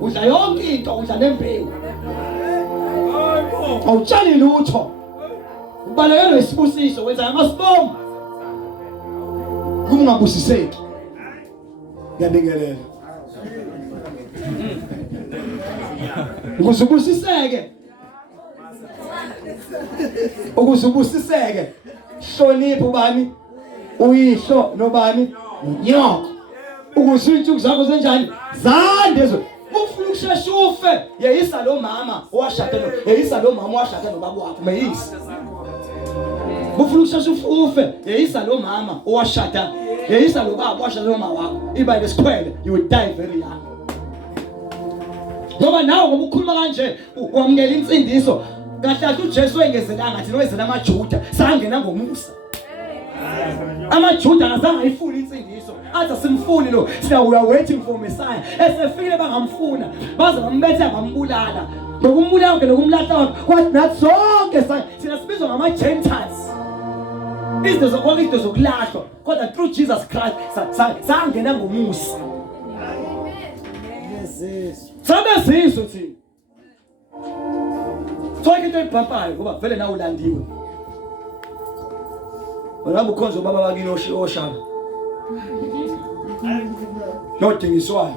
udla yonke into udla nembewu awutshali lutho ubalekelwe isibusiso wenza amasibomba kungabusiseki ngiyabingelela ukuzubusiseke ukuzubusiseke hlonipha ubani uyihlo nobani unyoko ukuze insuku zakho zenjani zande zo ufuna ukushesha ufe yeyisa lo mama owashada yeyisa lo mama owashada nobaba wakho meyisa ufuna ukushesha ufe yeyisa lo mama owashada yeyisa lo baba owashada noma wakho iba lesikhwele you will die very young ngoba nawe ngoba ukhuluma kanje wamukela insindiso kahle uJesu engezelanga thina wezela amaJuda sangena ngomusa amaJuda azange ayifuni insindiso athi simfuni lo sina we are waiting for Messiah esefikile bangamfuna baze bambetha bambulala ngokumbulala wakhe nokumlahla kwathi nathi sonke sina sibizwa ngama Gentiles izinto zokwakho izinto zokulahlwa kodwa through Jesus Christ sangena ngomusa sabe siso thina sonke into ebhampayo ngoba vele nawe ulandiwe walabu khonzo baba bakini oshaba nodingiswayo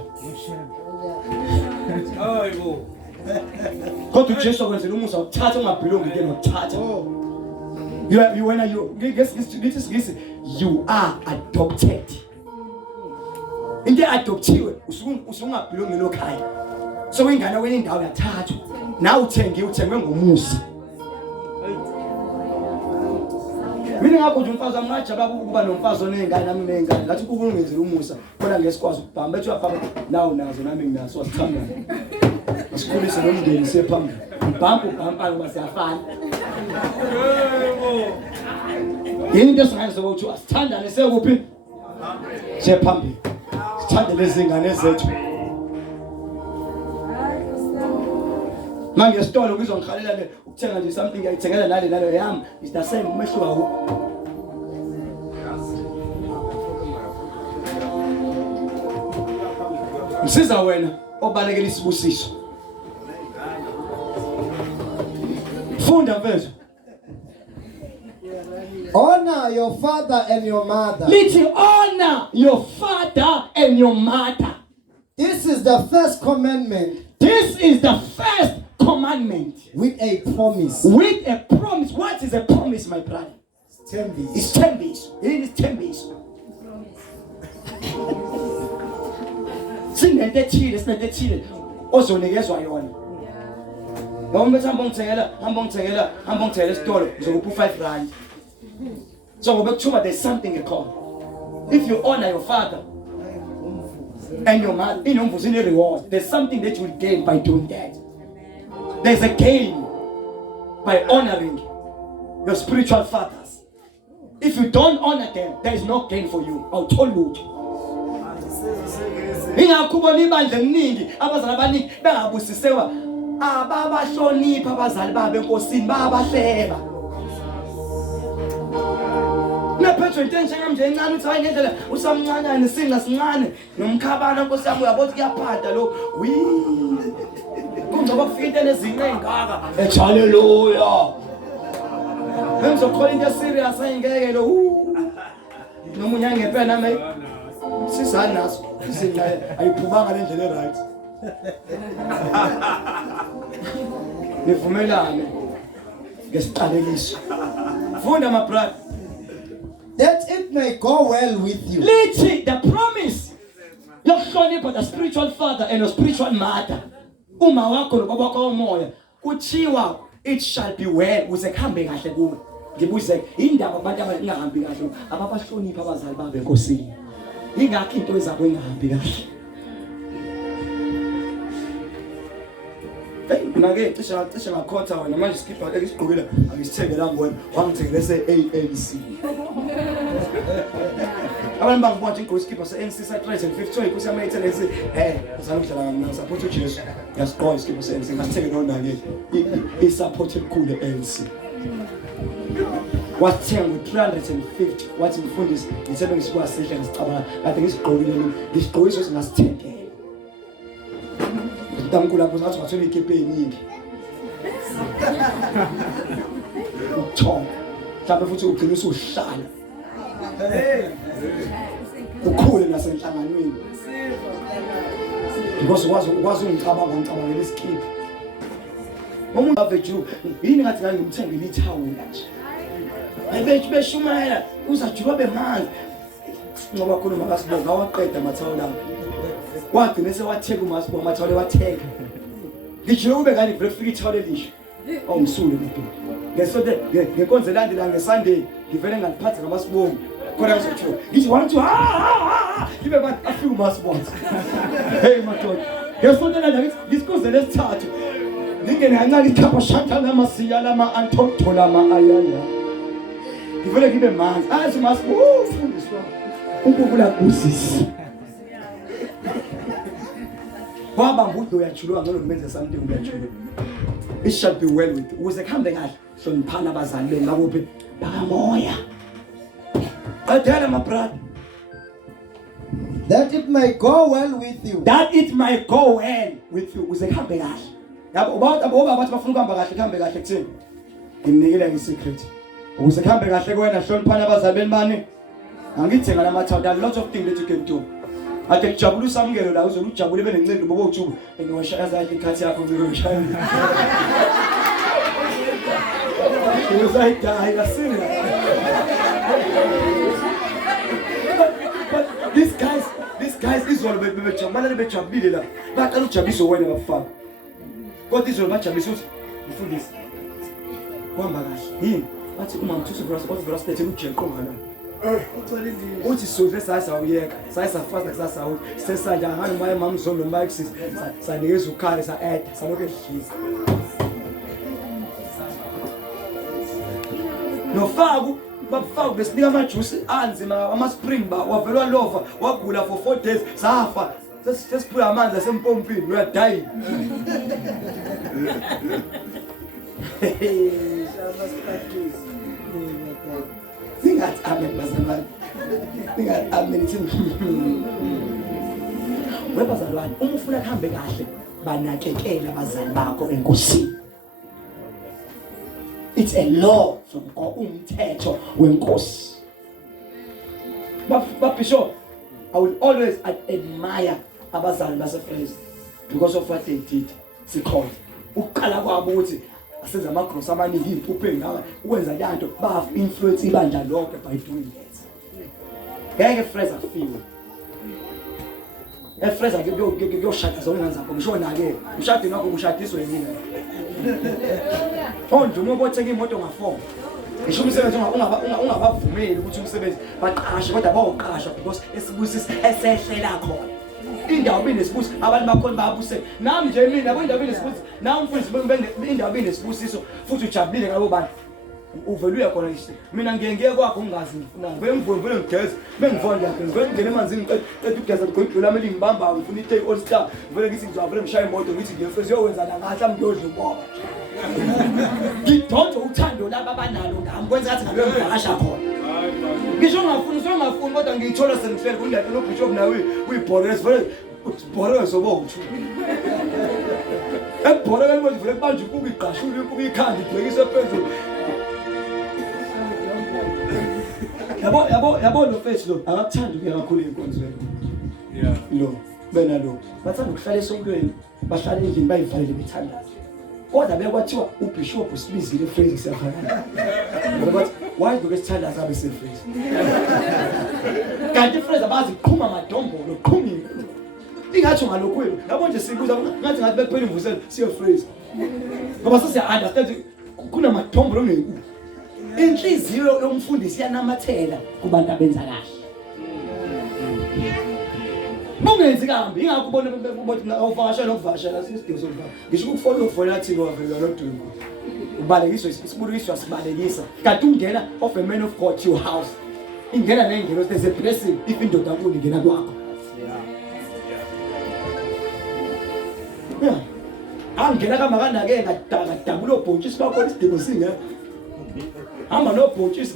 hayibo kodwa uJesu kwenzela umusa uthatha ungabhilongi ke nothatha you when you this you are adopted into adoptiwe usungabhilongi lokhaya so ingane wena indawo yathathwa nawe uthengwe ngomusa mina ngakho nje umfazi amajaba ukuba nomfazi onengane nami nengane ngathi ukungenzela umusa kodwa ngesikwazi ukubhamba ethi uyafaka nawo nazo nami nginaso sithanda asikhulise nomndeni siyephambili ubhampa ngoba siyafana into esingayenza ukuthi asithandane sekuphi siyephambili sithande lezi ngane zethu manje esitolo ngizwa ngikhalela ukuthenga nje something ngiyayithengela nale yami is the same umehluka who msiza wena obalekela isibusiso funda mfethu on honor your father and your mother. Lithi honor your father and your mother. This is the first commandment This is the first commandment with a promise. with a promise. What is a promise, my brother? It's 10 days. It is 10 days. Sinento ethile ozonikezwa yona. Noma hamba ngithengela esitolo ngizokupha 5 rand. So ngoba kuthiwa there's something called. If you honor your father and your mother, inomvuzo ine reward. There's something that you will gain by doing that. There's a gain by honoring your spiritual fathers. If you don't honor them, there is no gain for you. I'll tell you. Ingakubona ibandla eminingi abazali abaningi bengabusisewa ababahlonipha abazali babo enkosini bayabahleba. Nephetho into njengamnje encane uthi hayi ngendlela usamncanyane singa sincane nomkhabana nkosi yami uyabona kuyaphatha lo. Kungoba kufika into ezinhle engaka. Hallelujah. Ngizokhola into serious ayingeke lo. Noma unyangempela nami sisana naso. Izinto ayiphumanga lendlela right. Nivumelane ngesiqalekiso. Funda my brother. That it may go well with you. Lithi the promise yokuhlonipha the spiritual father and your spiritual mother. Uma wakho nobaba wakho omoya kuthiwa it shall be well uze kuhambe kahle kuwe. Ngibuze indaba abantu abangahambi kahle ababahlonipha abazali babo enkosini. Ingakho into ezabo engahambi kahle. Nake cishe ngakhotha wena manje skipper esigqokile angisithengela ngwena wangithengele se-ANC. Abantu bangibona nje ingosi skipper se-ANC sa-350 inkosi yami ayithelezi uzana ukudlala ngamna support uJesu. Ngiyasiqonda skipper se-ANC ngasithenge nonake i-support elikhulu e-ANC. Wathenga ngo-350 wathi mfundisi ngithembe ngisibuka sihle ngisicabanga kade ngisigqokile ngisigqokiso singasithengela. Damkulu lapho ngathi wathola ikhephe eziningi. Uthonga. Mhlawumbe futhi ugcina usuhlala. Ukhule nasenhlanganweni. Because ukwazi ngicabangela isikiphi. Umuntu abeju yini ngathi ngangimthengele ithawula nje. Ayibethi beshumayela uzajuba bemanzi. Ngoba khuluma ngasibonga waqeda amathawula. Wathi nese watheka uMasibo amathawule watheka. Ngijike ube ngani breakfast ithawule lisho. Awumsule mpilo. Ngesonto ngenkonzo elandela ngeSunday ngivele ngaliphatha ngamasibongo. Khona ngizothi ngithi want to ngibe bathi afika uMasibo. Hey madoda. Ngesonto elandela ngisikuzele lesithathu. Ngingene kancane ikhapha shaka lamasiya lama antothola ama ayaya. Ngivele ngibe manzi. Athi uMasibo ufundiswa. Ukubula kusisi. Baba ngudo uyachulwa ngalo kumenza something uyachulwa. It shall be well with you. Uze kuhambe kahle. Hloniphana abazali benu ngakuphi? Bakamoya. Adela my brother. That it may go well with you. That it might go well with you. Uze kuhambe kahle. Yabo baba bathi bafuna ukuhamba kahle kuhambe kahle kuthini? Ngimnikele ngesecret. Uze kuhambe kahle kuwena hloniphana abazali benu bani? Angithi ngala mathawula a lot of things that you can do. Ade kujabula usamukelo la uzolu ujabule benencindi bobo ujubu engiwashaya zakhe ikhathi yakho ngikushaya. Uzayidaya kasinga. These guys izolo bejabulele bejabulile la. Baqala ujabuliso wena bafaka. Kodwa izolo bajabulisa uthi mfundisi. Kuhamba kahle. Yini? Bathi uma ngithusa verse lethe ujeqo ngala. Uthi sodle sayawuyeka sayasafasa kusasawuthi sesanja ngani maye mamzondo mbayisisi sanikeza ukhale sa-add salokho edliza nofaku bafaku besinika amajuice anzima ama-spring bar wavelwa lova wagula for 4 days safa sesiphula amanzi asempompini uyadayi. Singathi amen bazalwane. Singathi amen thina. Webazalwane, uma ufuna kuhambe kahle, banakekela abazali bakho enkosini. It's a law from God. Umthetho wenkosi. But Bishop, I will always admire abazali baseFraser because of what they did. Sikhona ukuqala kwabo ukuthi asenza ama-cross amaningi impuphe ngawe ukwenza lento ba influence ibandla lonke by doing that. Ngeke Fraser fiwe. Fraser kuyoshada zonke ingane zakho ngisho na-ke umshadweni wakho ushadiswe yini. Nje uma ubothenga imoto nga-4 ngisho umsebenzi ungabavumeli ukuthi umsebenzi baqashe kodwa bawuqasha because esibusisi esehlela khona. Indawo binesibuse abantu bakhona bayabusela nami nje mina kwindawo binesibuse nawe umfundisi indawo binesibusisiso futhi ujabulile ngabo bantu uveluya khona nje mina ngeke kwakho ungazi ngifuna ngivele ngigeze bengivonda ngivele ngene emanzini qeda ukugeza ngidlula ameli ngibamba ngifuna i-take all star vele ngithi ngizavele ngishaya imoto ngithi ngiyefrezi yowenza la ngahla ngiyodla uboba ngidonsa uthando laba abanalo ngami kwenza ngathi ngabe ngivakasha khona ngisho ngafuni kodwa ngiyithola sengihlele kundawo noBishop nawe uyibhoresi vele ubhoresi obowuthu ebhoreka likwezi vele kubanje ukuba iqashule ukuba ikhanda ibhekise phezulu yabo lo face lo akakuthandi ukuya kakhulu enkonzweni lo bena lo bathanda ukuhlala esontweni bahlala endlini bayivalele bethandaza kodwa bekwathiwa uBishop usibizile eFraser siyafana ngoba why do besithandaza abe seFraser kanti eFraser bazi qhuma amadombolo qhumile ingathi ngalokho yabo nje sibuza ngathi bekuphela imvuselo siyo Fraser ngoba sesiya understand kunamadombolo ngeku inhliziyo yomfundisi yanamathela kubantu abenza kahle Mungenzi kambi ingakho ubone awuvakashela nokuvakashela sisidingo sokuvakasha ngisho ukufollow ufolela thini wavela nodungu ubalekiswa isibulukiswa sibalekisa kanti ungena of a man of God to your house ingena nengeno there's a blessing if indoda yakho ingena kwakho angena kama kanake ngadabula obhontshisi bakho isidingo singekho hamba nobhontshisi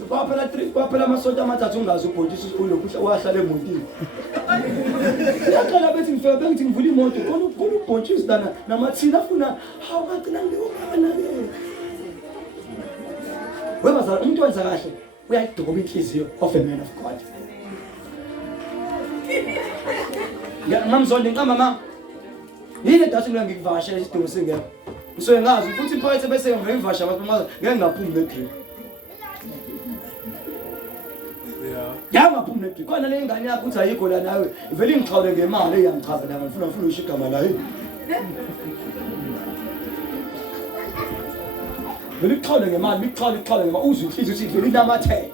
kwaphela amasonto amathathu ungazi ubhontshisi ulokhu wahlala emotini yaqala bethi ngifika bengithi ngivula imoto khona ubhontshisi dana namathina afuna hawu kagcina ngiyokana ke webazala umuntu wenza kahle uyayidoba inhliziyo of a man of God ya mamzonde mama yini dathi ngikuvakashela isidingo singekho ngisuke ngazi futhi imphathi bese ngivakasha abantu ngeke ngaphumi negrip yangaphumi negrip khona le ingane yakho uthi ayikho la nawe vele ingichawule ngemali eyangichaza la ngifuna usho igama la vele ichawule ngemali ichawule ngemali uzwe inhliziyo uthi vele inamathele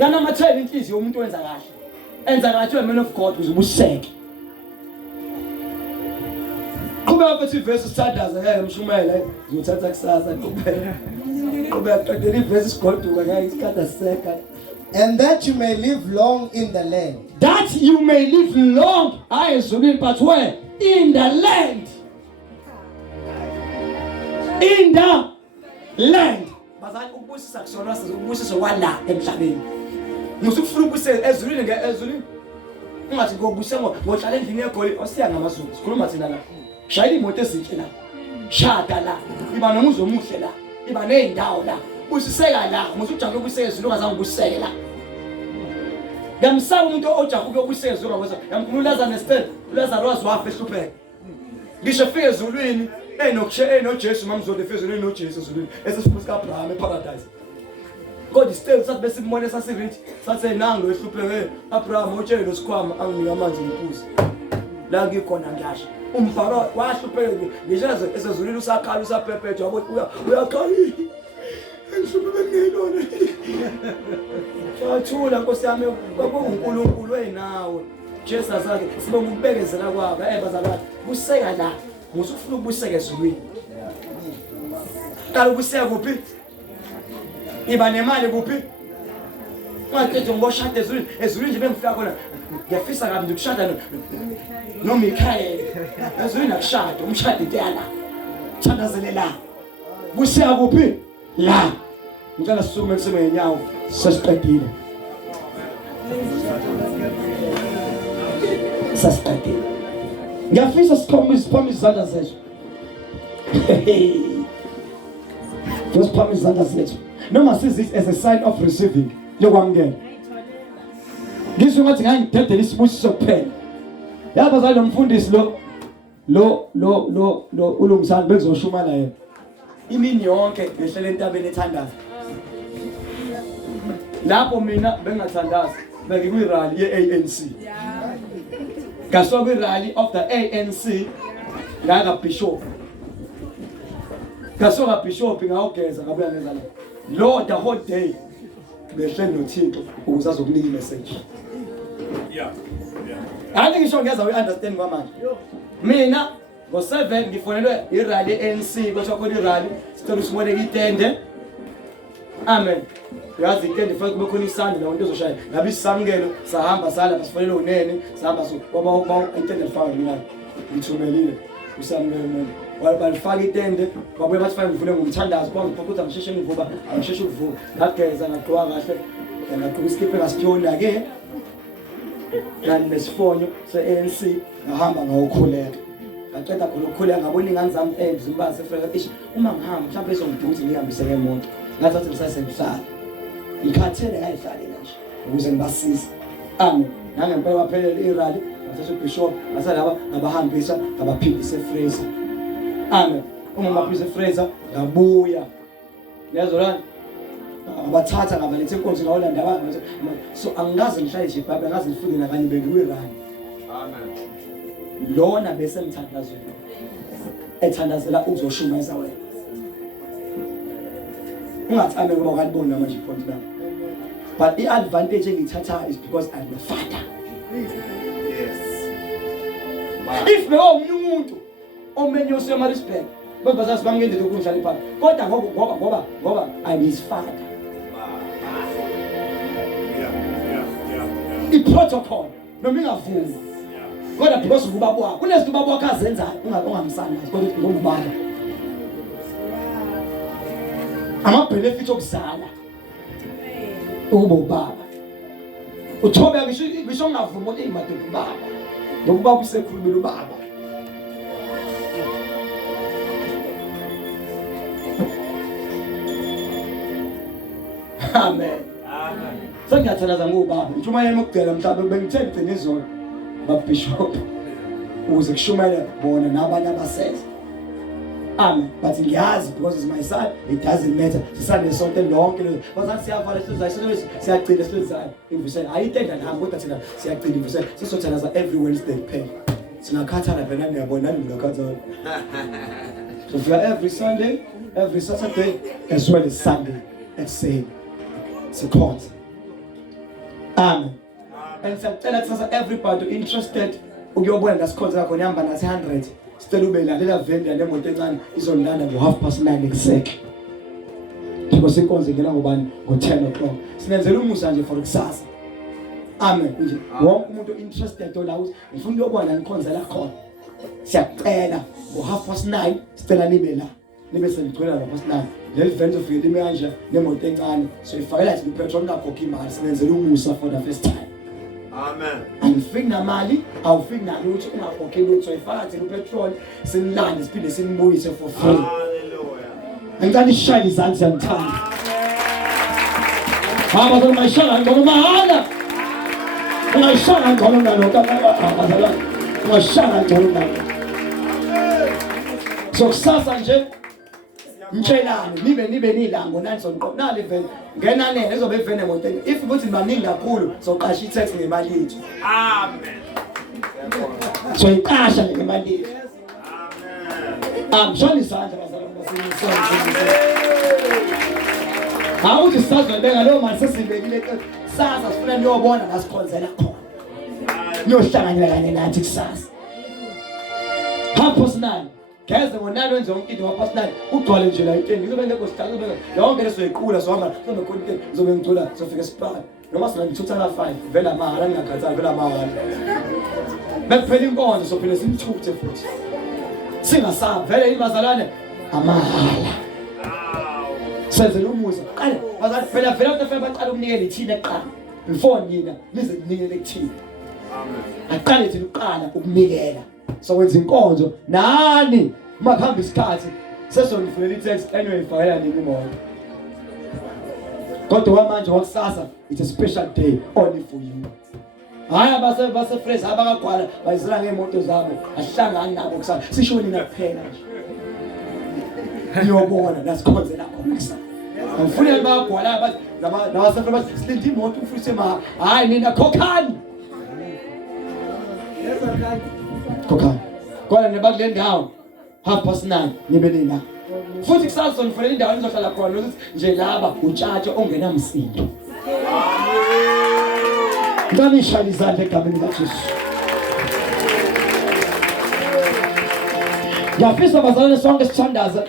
yanamathele inhliziyo umuntu wenza kahle enza kahle a man of God uzubuseke kuba bathi verse standards ngeke mshumela ngizothatha kusasa kuba qedela iverse sigoduka ngeke isikhathi siseka and that you may live long in the land. That you may live long but where? In the land. In the land. Bazali ukubusisa kusona ukubusisa wala emhlabeni. Musufuna ukubusisa ezulwini ezulwini. Ungathi ngobusisa ngohlala endlini egoli osiya ngamazulu. Sikhuluma thina la. Shayila imoto ezinhle la. Shada la. Iba nomuzi omuhle la. Iba nezindawo la. Busiseka la. Musujabula ukubusisa ezulwini ungazange ubusiseke la. Ngamsaba umuntu ojaha ukuyobusisa ezulwini ngoba yamkhulula Lazarus nested. Lazarus wafa ehlupheka. Ngisho fike ezulwini noJesu mamzonde efike ezulwini noJesu ezulwini. Esesifuthi kaAbraham eparadise. God still sathi besimone sasirithi sathi nangu ehlupheke Abraham utshele losikhwama anginika amanzi ngiphuze. La ngikhona ngiyasho. Umfaro wahlupheke ngisho esezulwini usakhala usaphephethe yabo uyakhala. Engihlupheke ngiyilona. Wathula Nkosi yami kwakuNkulunkulu wenawe. Jesu azake sibonga ukubekezela kwabo bazalwane buseka la musufuna ukubuseka ezulwini. Qala ubuseka kuphi? Iba nemali kuphi? Ungathethe ngoshada ezulwini nje bengifika khona ngiyafisa kabi ukushada noMichael. Ezulwini akushada umshado intela. Thandazelela. Buseka kuphi? La. Ngicela sisukume kuseme ngenyawo sesiqedile. Sasiqedile. Ngiyafisa sikhombise izandla zethu. Yosiphakama izandla zethu. Noma sizithi as a sign of receiving. Yokwamukela. Ngisho ngathi ngangidedela isibusiso kuphela. Yaba zalo mfundisi lo ulungisana bezoshuma la yena. Imini yonke ngehlele entabeni ethandaza. Lapho mina bengathandaza beke kwi-rally ye-ANC. Ngaso kwi-rally of the ANC la kaBishop. Ngaso kaBishop ngawugeza ngabuya ngeza la. Lord the whole day behleli noThixo ukuze azokunika imessage. Ake ngisho ngeza uyi-understand kwamanje. Mina ngo7 ngifonelwe i-rally ANC kwasho khona i-rally sicela usiboleke itende. Amen. Yazi itende futhi kube khona isandla la into ezoshaya. Ngabe isamukelo sahamba sala basifonela unene sahamba so kwaba itende lifaka mina. Ngithumelile usamukelo mina. Balifaka itende babuye bathi fanele ngivule ngomthandazo kwangiphokuza ngisheshe ngivuka angisheshe ukuvuka. Ngageza ngaqhwa kahle ngaqhwa iskipe ngasiyona ke. Kanti nesifonyo se-ANC ngahamba ngawukhuleka. Ngaqeda khona ukukhuleka ngabona ingane zami ezimbaza sefreka ish uma ngihamba mhlawumbe ezongidudza ngihambise ngemoto. Ngathi ngisasemhlala. Ngikhathele ngayihlale nje ukuze ngibasize. Amen. Nangempela waphelela i-rally ngathi uBishop ngasalaba ngabahambisa ngabaphindisa eFraser. Amen. Uma ngaphindisa eFraser ngabuya. Yazolana abathatha ngabalethe inkonzo ngaholanda abantu so angikaze ngihlale nje baba ngaze ngifike nakanye bekuwirani. Amen. Lona bese mthandazweni ethandazela uzoshumayeza wena. Ungathi ame ngoba ukanibona manje point la. But the advantage engithatha is because I'm a father. Yes. If me umuntu omenye usema respect bazazi bangendele ukunjalo pha kodwa ngoba I'm his father. I-protocol noma ingavumi kodwa because ubaba wakho kunezinto ubaba wakho azenzayo ungamsana kodwa ngubaba ama-benefit okuzala ube ubaba uthobe ngisho ngavumi ukuthi madoda ubaba nokubaba usekhulumela ubaba. Amen. Sengiyathalaza ngobaba ngishumayela ukugcela mhlawumbe bengithethe ngizona baBishop ukuze kushumayele bona nabanye abaseza. Amen. But ngiyazi because it's my son it doesn't matter. Sisale sonke lonke lo bazathi siyavala siyagcina sizayo imvusela ayitenda nami kodwa thina siyagcina imvusela sizothalaza every Wednesday pay. Singakhathala phela ngiyabona nami ngakhathala. So for every Sunday, every Saturday as well as Sunday at same support. Amen. And siyacela kusasa everybody interested ukuyobona lasikhonza lakho nihamba nathi 100 sicela ube lalela vendor nemoto encane izolanda ngo9:30 ekuseni. Because inkonzo ingena ngobani ngo10 o'clock. Sinenzela umusa nje for kusasa. Amen. Nje wonke umuntu interested ola ukuthi ngifuna ukuyobona inkonzo la khona. Siyacela ngo9:30 sicela nibe la. Nibe senigcwele ngo9:30. Leli vento ufike lime kanje nemoto encane so ifakela ithi ipetrol ngakhokhi imali sinenzela umusa for the first time. Amen. Angifiki namali awufiki nalutho ungakhokhi lutho so ifaka ithi ipetrol sinilande siphinde sinibuyise for free. Hallelujah. Ngicela ishayile izandla ngithanda. Hamba lo mayishaka ngolo mahala. Ungayishaka ngolo nalo kabazala. Ungayishaka ngolo nalo. So kusasa nje mtshelane nibe nilango nanisonqo nali vele ngena nene ezobe evene ngoteni if ukuthi baningi kakhulu soqasha i-tax ngemali yethu. Amen. So iqasha ngemali yethu. Amen. Shona isandla bazalwane basenisonke. Awuthi sisazobeka lo manje sesibekile sasa sifuna niyobona ngasikhonzela khona. Niyohlanganyela kanye nathi kusasa. Purpose 9 Geze ngo9 wenze umkidi waPastor ugcwale nje la iteni ngizobe ngekho sihlala ngizobe yonke leso iqula sohamba kuzobe khona into ngizobe ngithola sofika siphala noma singithutha ka5 vela mahala ngingakhathali vela mahala bekuphela inkonzo sophinde simthuthe futhi singasaba vele ibazalwane amahala senze umusa qala bazali phela vele baqala ukunikela ithina eqala before nina nize ninikele kuthina. Amen. Aqale thina uqala ukunikela so wenza inkonzo nani makuhamba isikhathi sesongifunela i-text anyway ifakela nini imoto. Kodwa manje wakusasa it's a special day only for you. Hayi base fresh abakagwala bayizela ngeemoto zabo asihlangani nabo kusasa sishoni nakuphela nje. Ngiyobona nasikhonzela khona kusasa. Angifuni abagwala abathi nabase fresh silinde imoto ufuse hayi nina khokhani. Khokhani. Kodwa nebakule ndawo 9:30 nibe nina. Futhi kusasa nifanele indawo nizohlala khona ukuthi nje laba utshatshe ongenamsindo. Ngani shali izandla egameni likaJesu. Ngiyafisa bazalwane sonke sithandaza.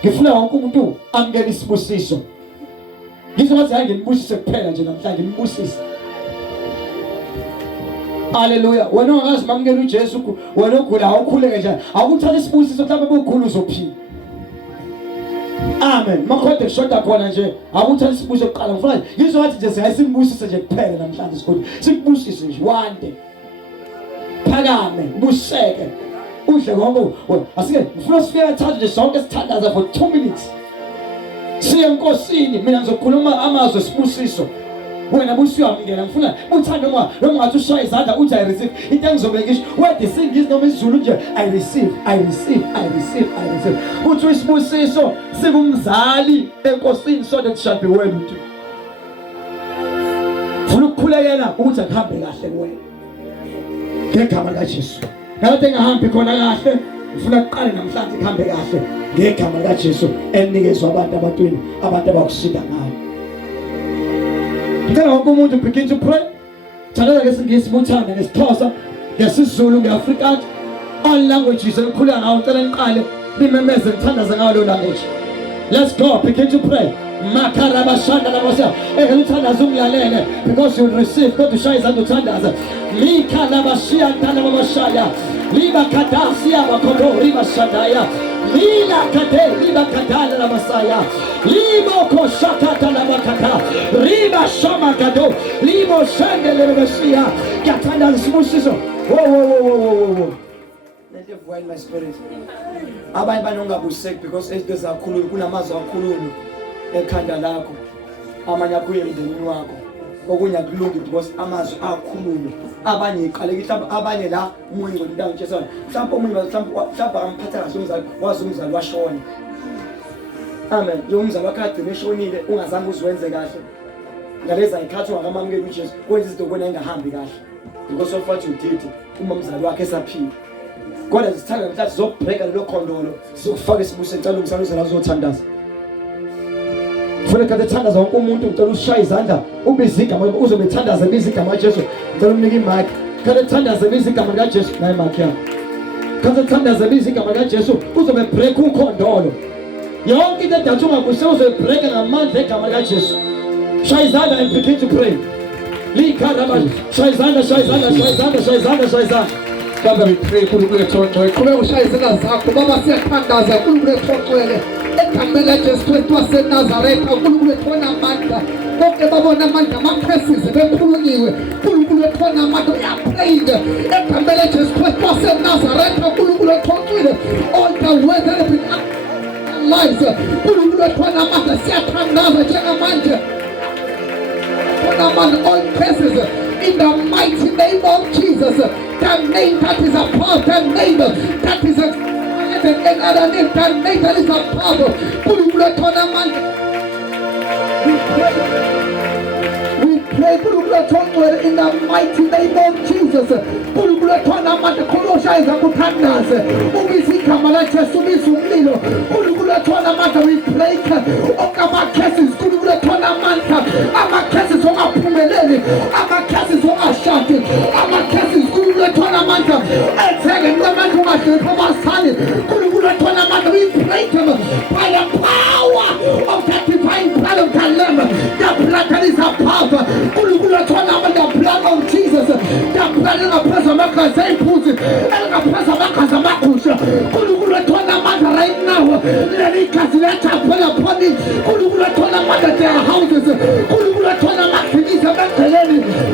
Ngifuna wonke umuntu amkele isibusiso. Ngizothi hayi nginibusise kuphela nje namhlanje nginibusise. Haleluya. Wena ungazi mamkela uJesu wena ugula awukhuleke nje. Awukuthatha isibusiso mhlawumbe bukhulu uzophila. Amen. Makhode kushoda khona nje awuthatha isibusiso kuqala mfana. Ngizothi nje siyayimbusise nje kuphela namhlanje sikhona. Sikubusise nje wande. Phakame, buseke. Udle konke. Asike ngifuna sifike thatha nje sonke sithandaza for 2 minutes. Siye enkosini mina ngizokhuluma amazwi esibusiso. Wena busiyamngena ngifuna uthande noma ngathi ushaya izandla uthi I receive into engizobe ngisho wede singisi noma isiZulu nje I receive uthi isibusiso sikumzali enkosini so that shall be well with you. Funa ukukhulekela ukuthi akuhambe kahle kuwena ngegama likaJesu. Ngathi engahambi khona kahle ngifuna uqale namhlanje kuhambe kahle ngegama likaJesu enikezwe abantu abatwini abantu abakusinda ngayo. Ngicela wonke umuntu begin to pray. Thakela ngesingisi buthanda ngesixhosa ngesizulu ngeAfrikaans all languages engikhuluma ngawo ngicela niqale nimemeze ngithandaza ngawo lo language. Let's go, begin to pray. Makarabashanda labosa ngithandaza umlalele because you will receive God to shine izandla uthandaza. Mikalabashia ntalabashaya liba kadasia wakodo riba shadaya Lila kate, liba katala la masaya, libo koshakata la bakata, riba shama kado, libo shende le mesia, katanda simusiso. Whoa. Let the void my spirit. Abantu banongabuseki because ezitho zakhululu kunamazwi akhululu ekhanda lakho. Amanye akuye emndenini wakho. Okunye akulungi because amazwi akhululu. Abanye iqaleke mhlawumbe abanye la umunye ngomntana uJesu mhlawumbe umunye mhlawumbe amphatha kahle umzali wazi umzali washona. Amen. Lo umzali wakhe agcine eshonile ungazange uzwenze kahle. Ngaleza ikhathi ungakamamukela uJesu kwenza izinto kubona engahambi kahle. Because of what you did uma umzali wakhe esaphila. Kodwa sithanda mhlawumbe sizobreaka lo khondolo sizokufaka isibuso ngicela ungisaluzela uzothandaza. Funa kade thandaza wonke umuntu ngicela ushaya izandla ubize igama uzobe thandaza bize igama kaJesu ngicela umnike imic kade thandaza bize igama kaJesu nayi mic yakho kade thandaza bize igama kaJesu uzobe break ukhondolo yonke into edathuma kuse uzobe break ngamandla egama kaJesu shaya izandla and begin to pray likhanda shaya izandla Father, we pray for the church. Kule ushaya izandla zakho baba siyathandaza kule church ekhambela Jesu Kristu waseNazaretha uNkulunkulu ekhona amandla bonke babona amandla amaphesisi bekhulunyiwe uNkulunkulu ekhona amandla uyaprayinga ekhambela Jesu Kristu waseNazaretha uNkulunkulu ekhonqile all the way that have been lives uNkulunkulu ekhona amandla siyathandaza njengamanje khona amandla all cases in the mighty name of Jesus, the name that is above, the name that is and other name, that name that is above. We pray in the mighty name of Jesus. We break our cases. Our cases are pummeled. Our cases are shut. Our cases we break them by the power of that divine blood of the Lamb, the blood that is above, the blood of Jesus, the blood of the person of the same person, and the person of the Makusha, right now, let it cast that chapel upon it, their houses,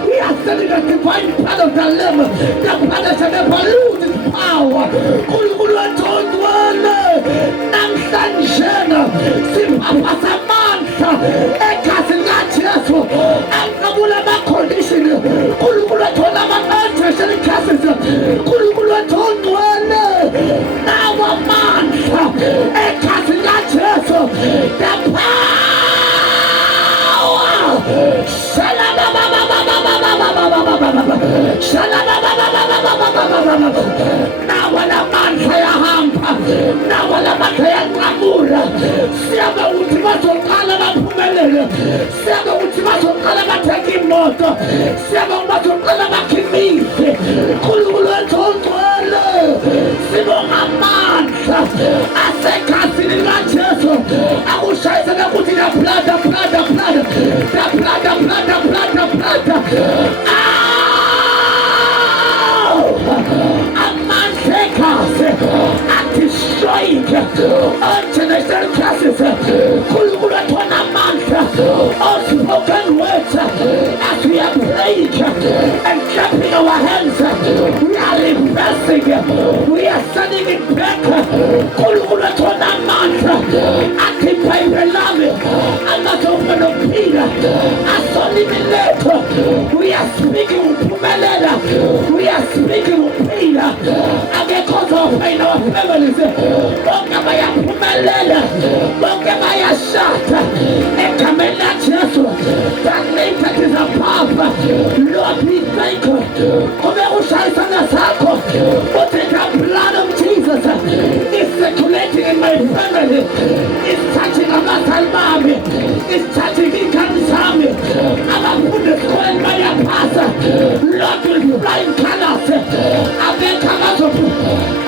we are sending the divine blood of the Lamb, the blood that shall never lose its power. power. uNkulunkulu wethu ongcwele namhlanje siphaphaza amandla egazini likaJesu anqabula ama-condition. uNkulunkulu wethu nama-angelic curses. uNkulunkulu wethu ongcwele nawo amandla egazini likaJesu. The power. Nawa la mandla yahamba, nawa la mandla yanqamula. Siyaba ukuthi bazoqala baphumelele, siyaba ukuthi bazoqala bathenge imoto, siyaba ukuthi bazoqala bakhimile. uNkulunkulu wethu ongcwele sibonga amandla asegazini likaJesu akushayisa ukuthi la blood. Destroying international classes. uNkulunkulu wethu amandla unspoken words as we are praying and clapping our hands. We are reversing. We are sending it back. uNkulunkulu wethu amandla athi bayibelami amazophenopila asoliminetho. We are speaking uphumelela. We are speaking uphila. Akekho ozofayina our families. Bonke bayaphumelela, bonke bayashata egameni likaJesu. That name that is above. Lord, we thank you. Ube ushayisana sakho uthi the blood of Jesus is circulating in my family. It's touching abazali bami. It's touching ingane zami. Abafundi esikoleni bayapasa. Lord, will fly in colors.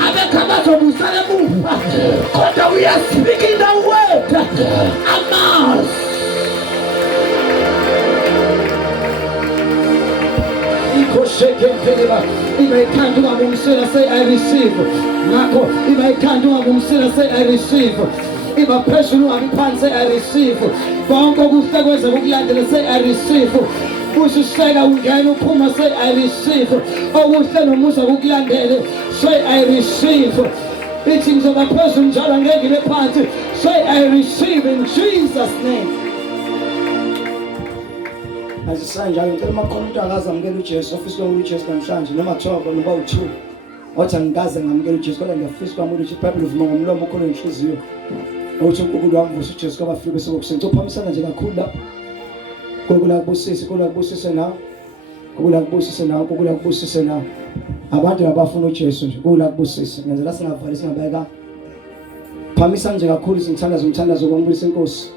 Abekhamazobusana emuva. Kodwa we are speaking the word. Amen. Imayikanda ungabungisela say I receive. Ngakho imayikanda ungabungisela say I receive. Iba phezulu ungabi phansi say I receive. Bonke okuhle kweze ukulandela say I receive. Ususeka ungena uphuma say I receive. Okuhle nomusa ukulandele say I receive. Ithi ngizoba phezulu njalo ngeke ngibe phansi say I receive in Jesus name. Asisanjalo ngicela makhona umuntu akazamukela uJesu ofisa ukuthi uJesu namhlanje noma 12 noma u2 wathi angikaze ngamukela uJesu kodwa ngiyafisa ukuthi iBhayibheli ivuma ngomlomo ukhona inhliziyo ukuthi uNkulunkulu wamvusa uJesu kwabafika bese bokusenza uphamisana nje kakhulu lapho. uNkulunkulu akubusise, uNkulunkulu akubusise nawe, uNkulunkulu akubusise nawe, uNkulunkulu akubusise nawe. Abantu abafuna uJesu nje uNkulunkulu akubusise. Ngenzela singavali singabayeka phamisa nje kakhulu umthandazo kwambulisa inkosi.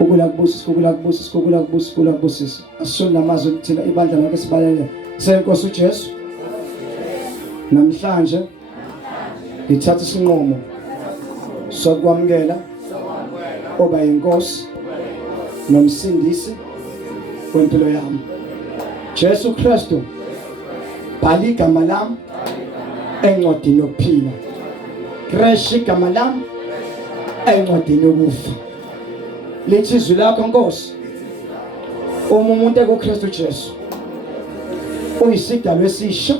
uNkulunkulu akubusise, uNkulunkulu akubusise, uNkulunkulu akubusise, uNkulunkulu akubusise. Asisho namazwi thina ibandla lonke sibalele senkosi uJesu. Namhlanje ngithatha isinqumo sokwamukela oba inkosi nomsindisi wempilo yami. Jesu Kristu, bhala igama lami encwadini yokuphila. Kresha igama lami encwadini yokufa. Lithi izwi lakho Nkosi, uma umuntu ekuKristu Jesu uyisidalwa esisha,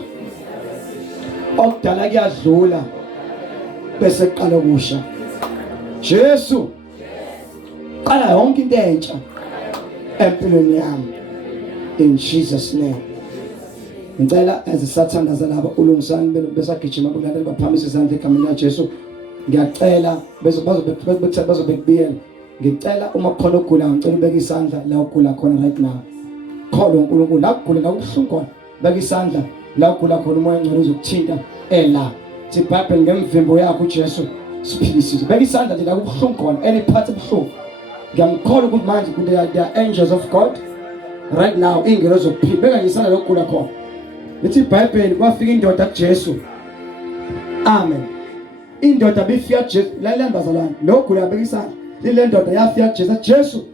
okudala kuyadlula bese kuqala okusha. Jesu, qala yonke into entsha empilweni yami in Jesus name. Ngicela ezisathandaza laba ulungisani besagijima kulandela baphakamisa izandla egameni likaJesu. Ngiyacela bazobekubiyela. Ngicela uma khona ogula ngicela ubeke isandla la ugula khona right now. Khona uNkulunkulu la ugula la ubuhlungu khona. Beka isandla la ugula khona umoya ngcwele uzokuthinta ela. Sibhabhe ngemvimbo yakho uJesu siphilisile. Beka isandla la ubuhlungu khona any part ebuhlungu. Ngiyamkhola ukuthi manje they are angels of God right now ingelo zokuphila. Beka isandla la ugula khona. Lithi iBhayibheli kwafika indoda kuJesu. Amen. Indoda bifika kuJesu lalambazalwana lo gula yabeka isandla. Le ndoda yafika kuJesu. Jesu,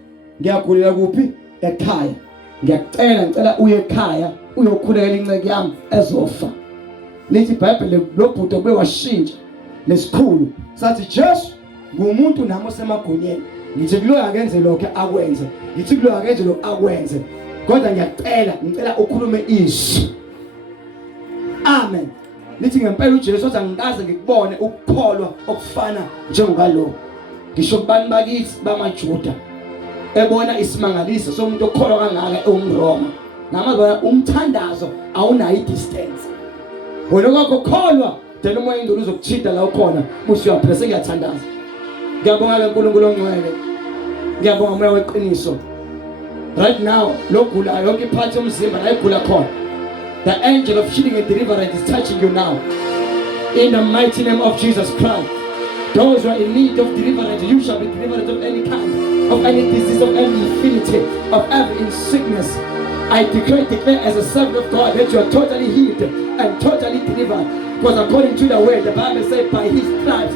ngiyagulela kuphi? Ekhaya. Ngicela uye ekhaya uyokhulekela inceke yami ezofa. Lithi iBhayibheli lo bhuti obewashintsha lesikhulu sathi Jesu ngumuntu nami osemagunyeni. Ngithi kuloya akenze lokho akwenze. Ngithi kuloya akenze lokho akwenze. Kodwa ngicela ukhulume izwi. Amen. lithi ngempela uJesu wathi angikaze ngikubone ukukholwa okufana njengalo. Ngisho kubani bakithi bamaJuda ebona isimangaliso somuntu okholwa kangaka eumRoma. Namazwana umthandazo awunayo idistance. Wena kwakho kholwa then umoya ingcolo uzokuchitha la ukhona musi uyaphela ngiyathandaza. Ngiyabonga ke uNkulunkulu ongcwele. Ngiyabonga umoya weqiniso. Right now lokugula yonke iphathi yomzimba la igula khona. The angel of healing and deliverance is touching you now. In the mighty name of Jesus Christ. Those who are in need of deliverance, you shall be delivered of any kind, of any disease, of any infirmity, of every sickness. I declare as a servant of God that you are totally healed and totally delivered. Because according to the word, the Bible says by his stripes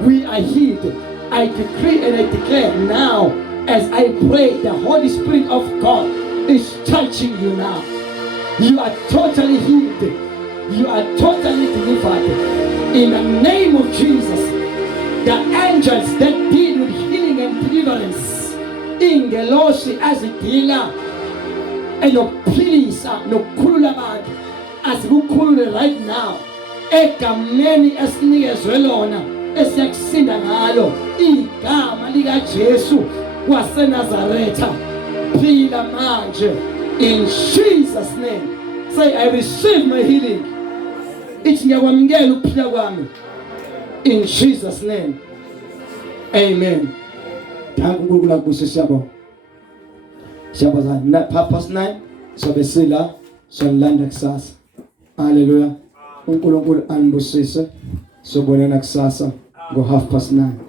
we are healed. I decree and I declare now, as I pray, the Holy Spirit of God is touching you now. You are totally healed. You are totally delivered. In the name of Jesus, the angels that deal with healing and deliverance, ingelosi azidila enophilisa nokukhulula abantu azikukhulule right now egameni esinikezwe lona esiyakusinda ngalo igama lika Jesu waseNazaretha. Phila manje in Jesus name. Say, I receive my healing. Ithi ngiyakwamukela ukuphila kwami in Jesus name. Amen. Thank uNkulunkulu akubusise siyabonga. Siyabonga na purpose 9 sobe sila sonlanda kusasa. Hallelujah. uNkulunkulu anibusise sobonana kusasa ngo 9:30.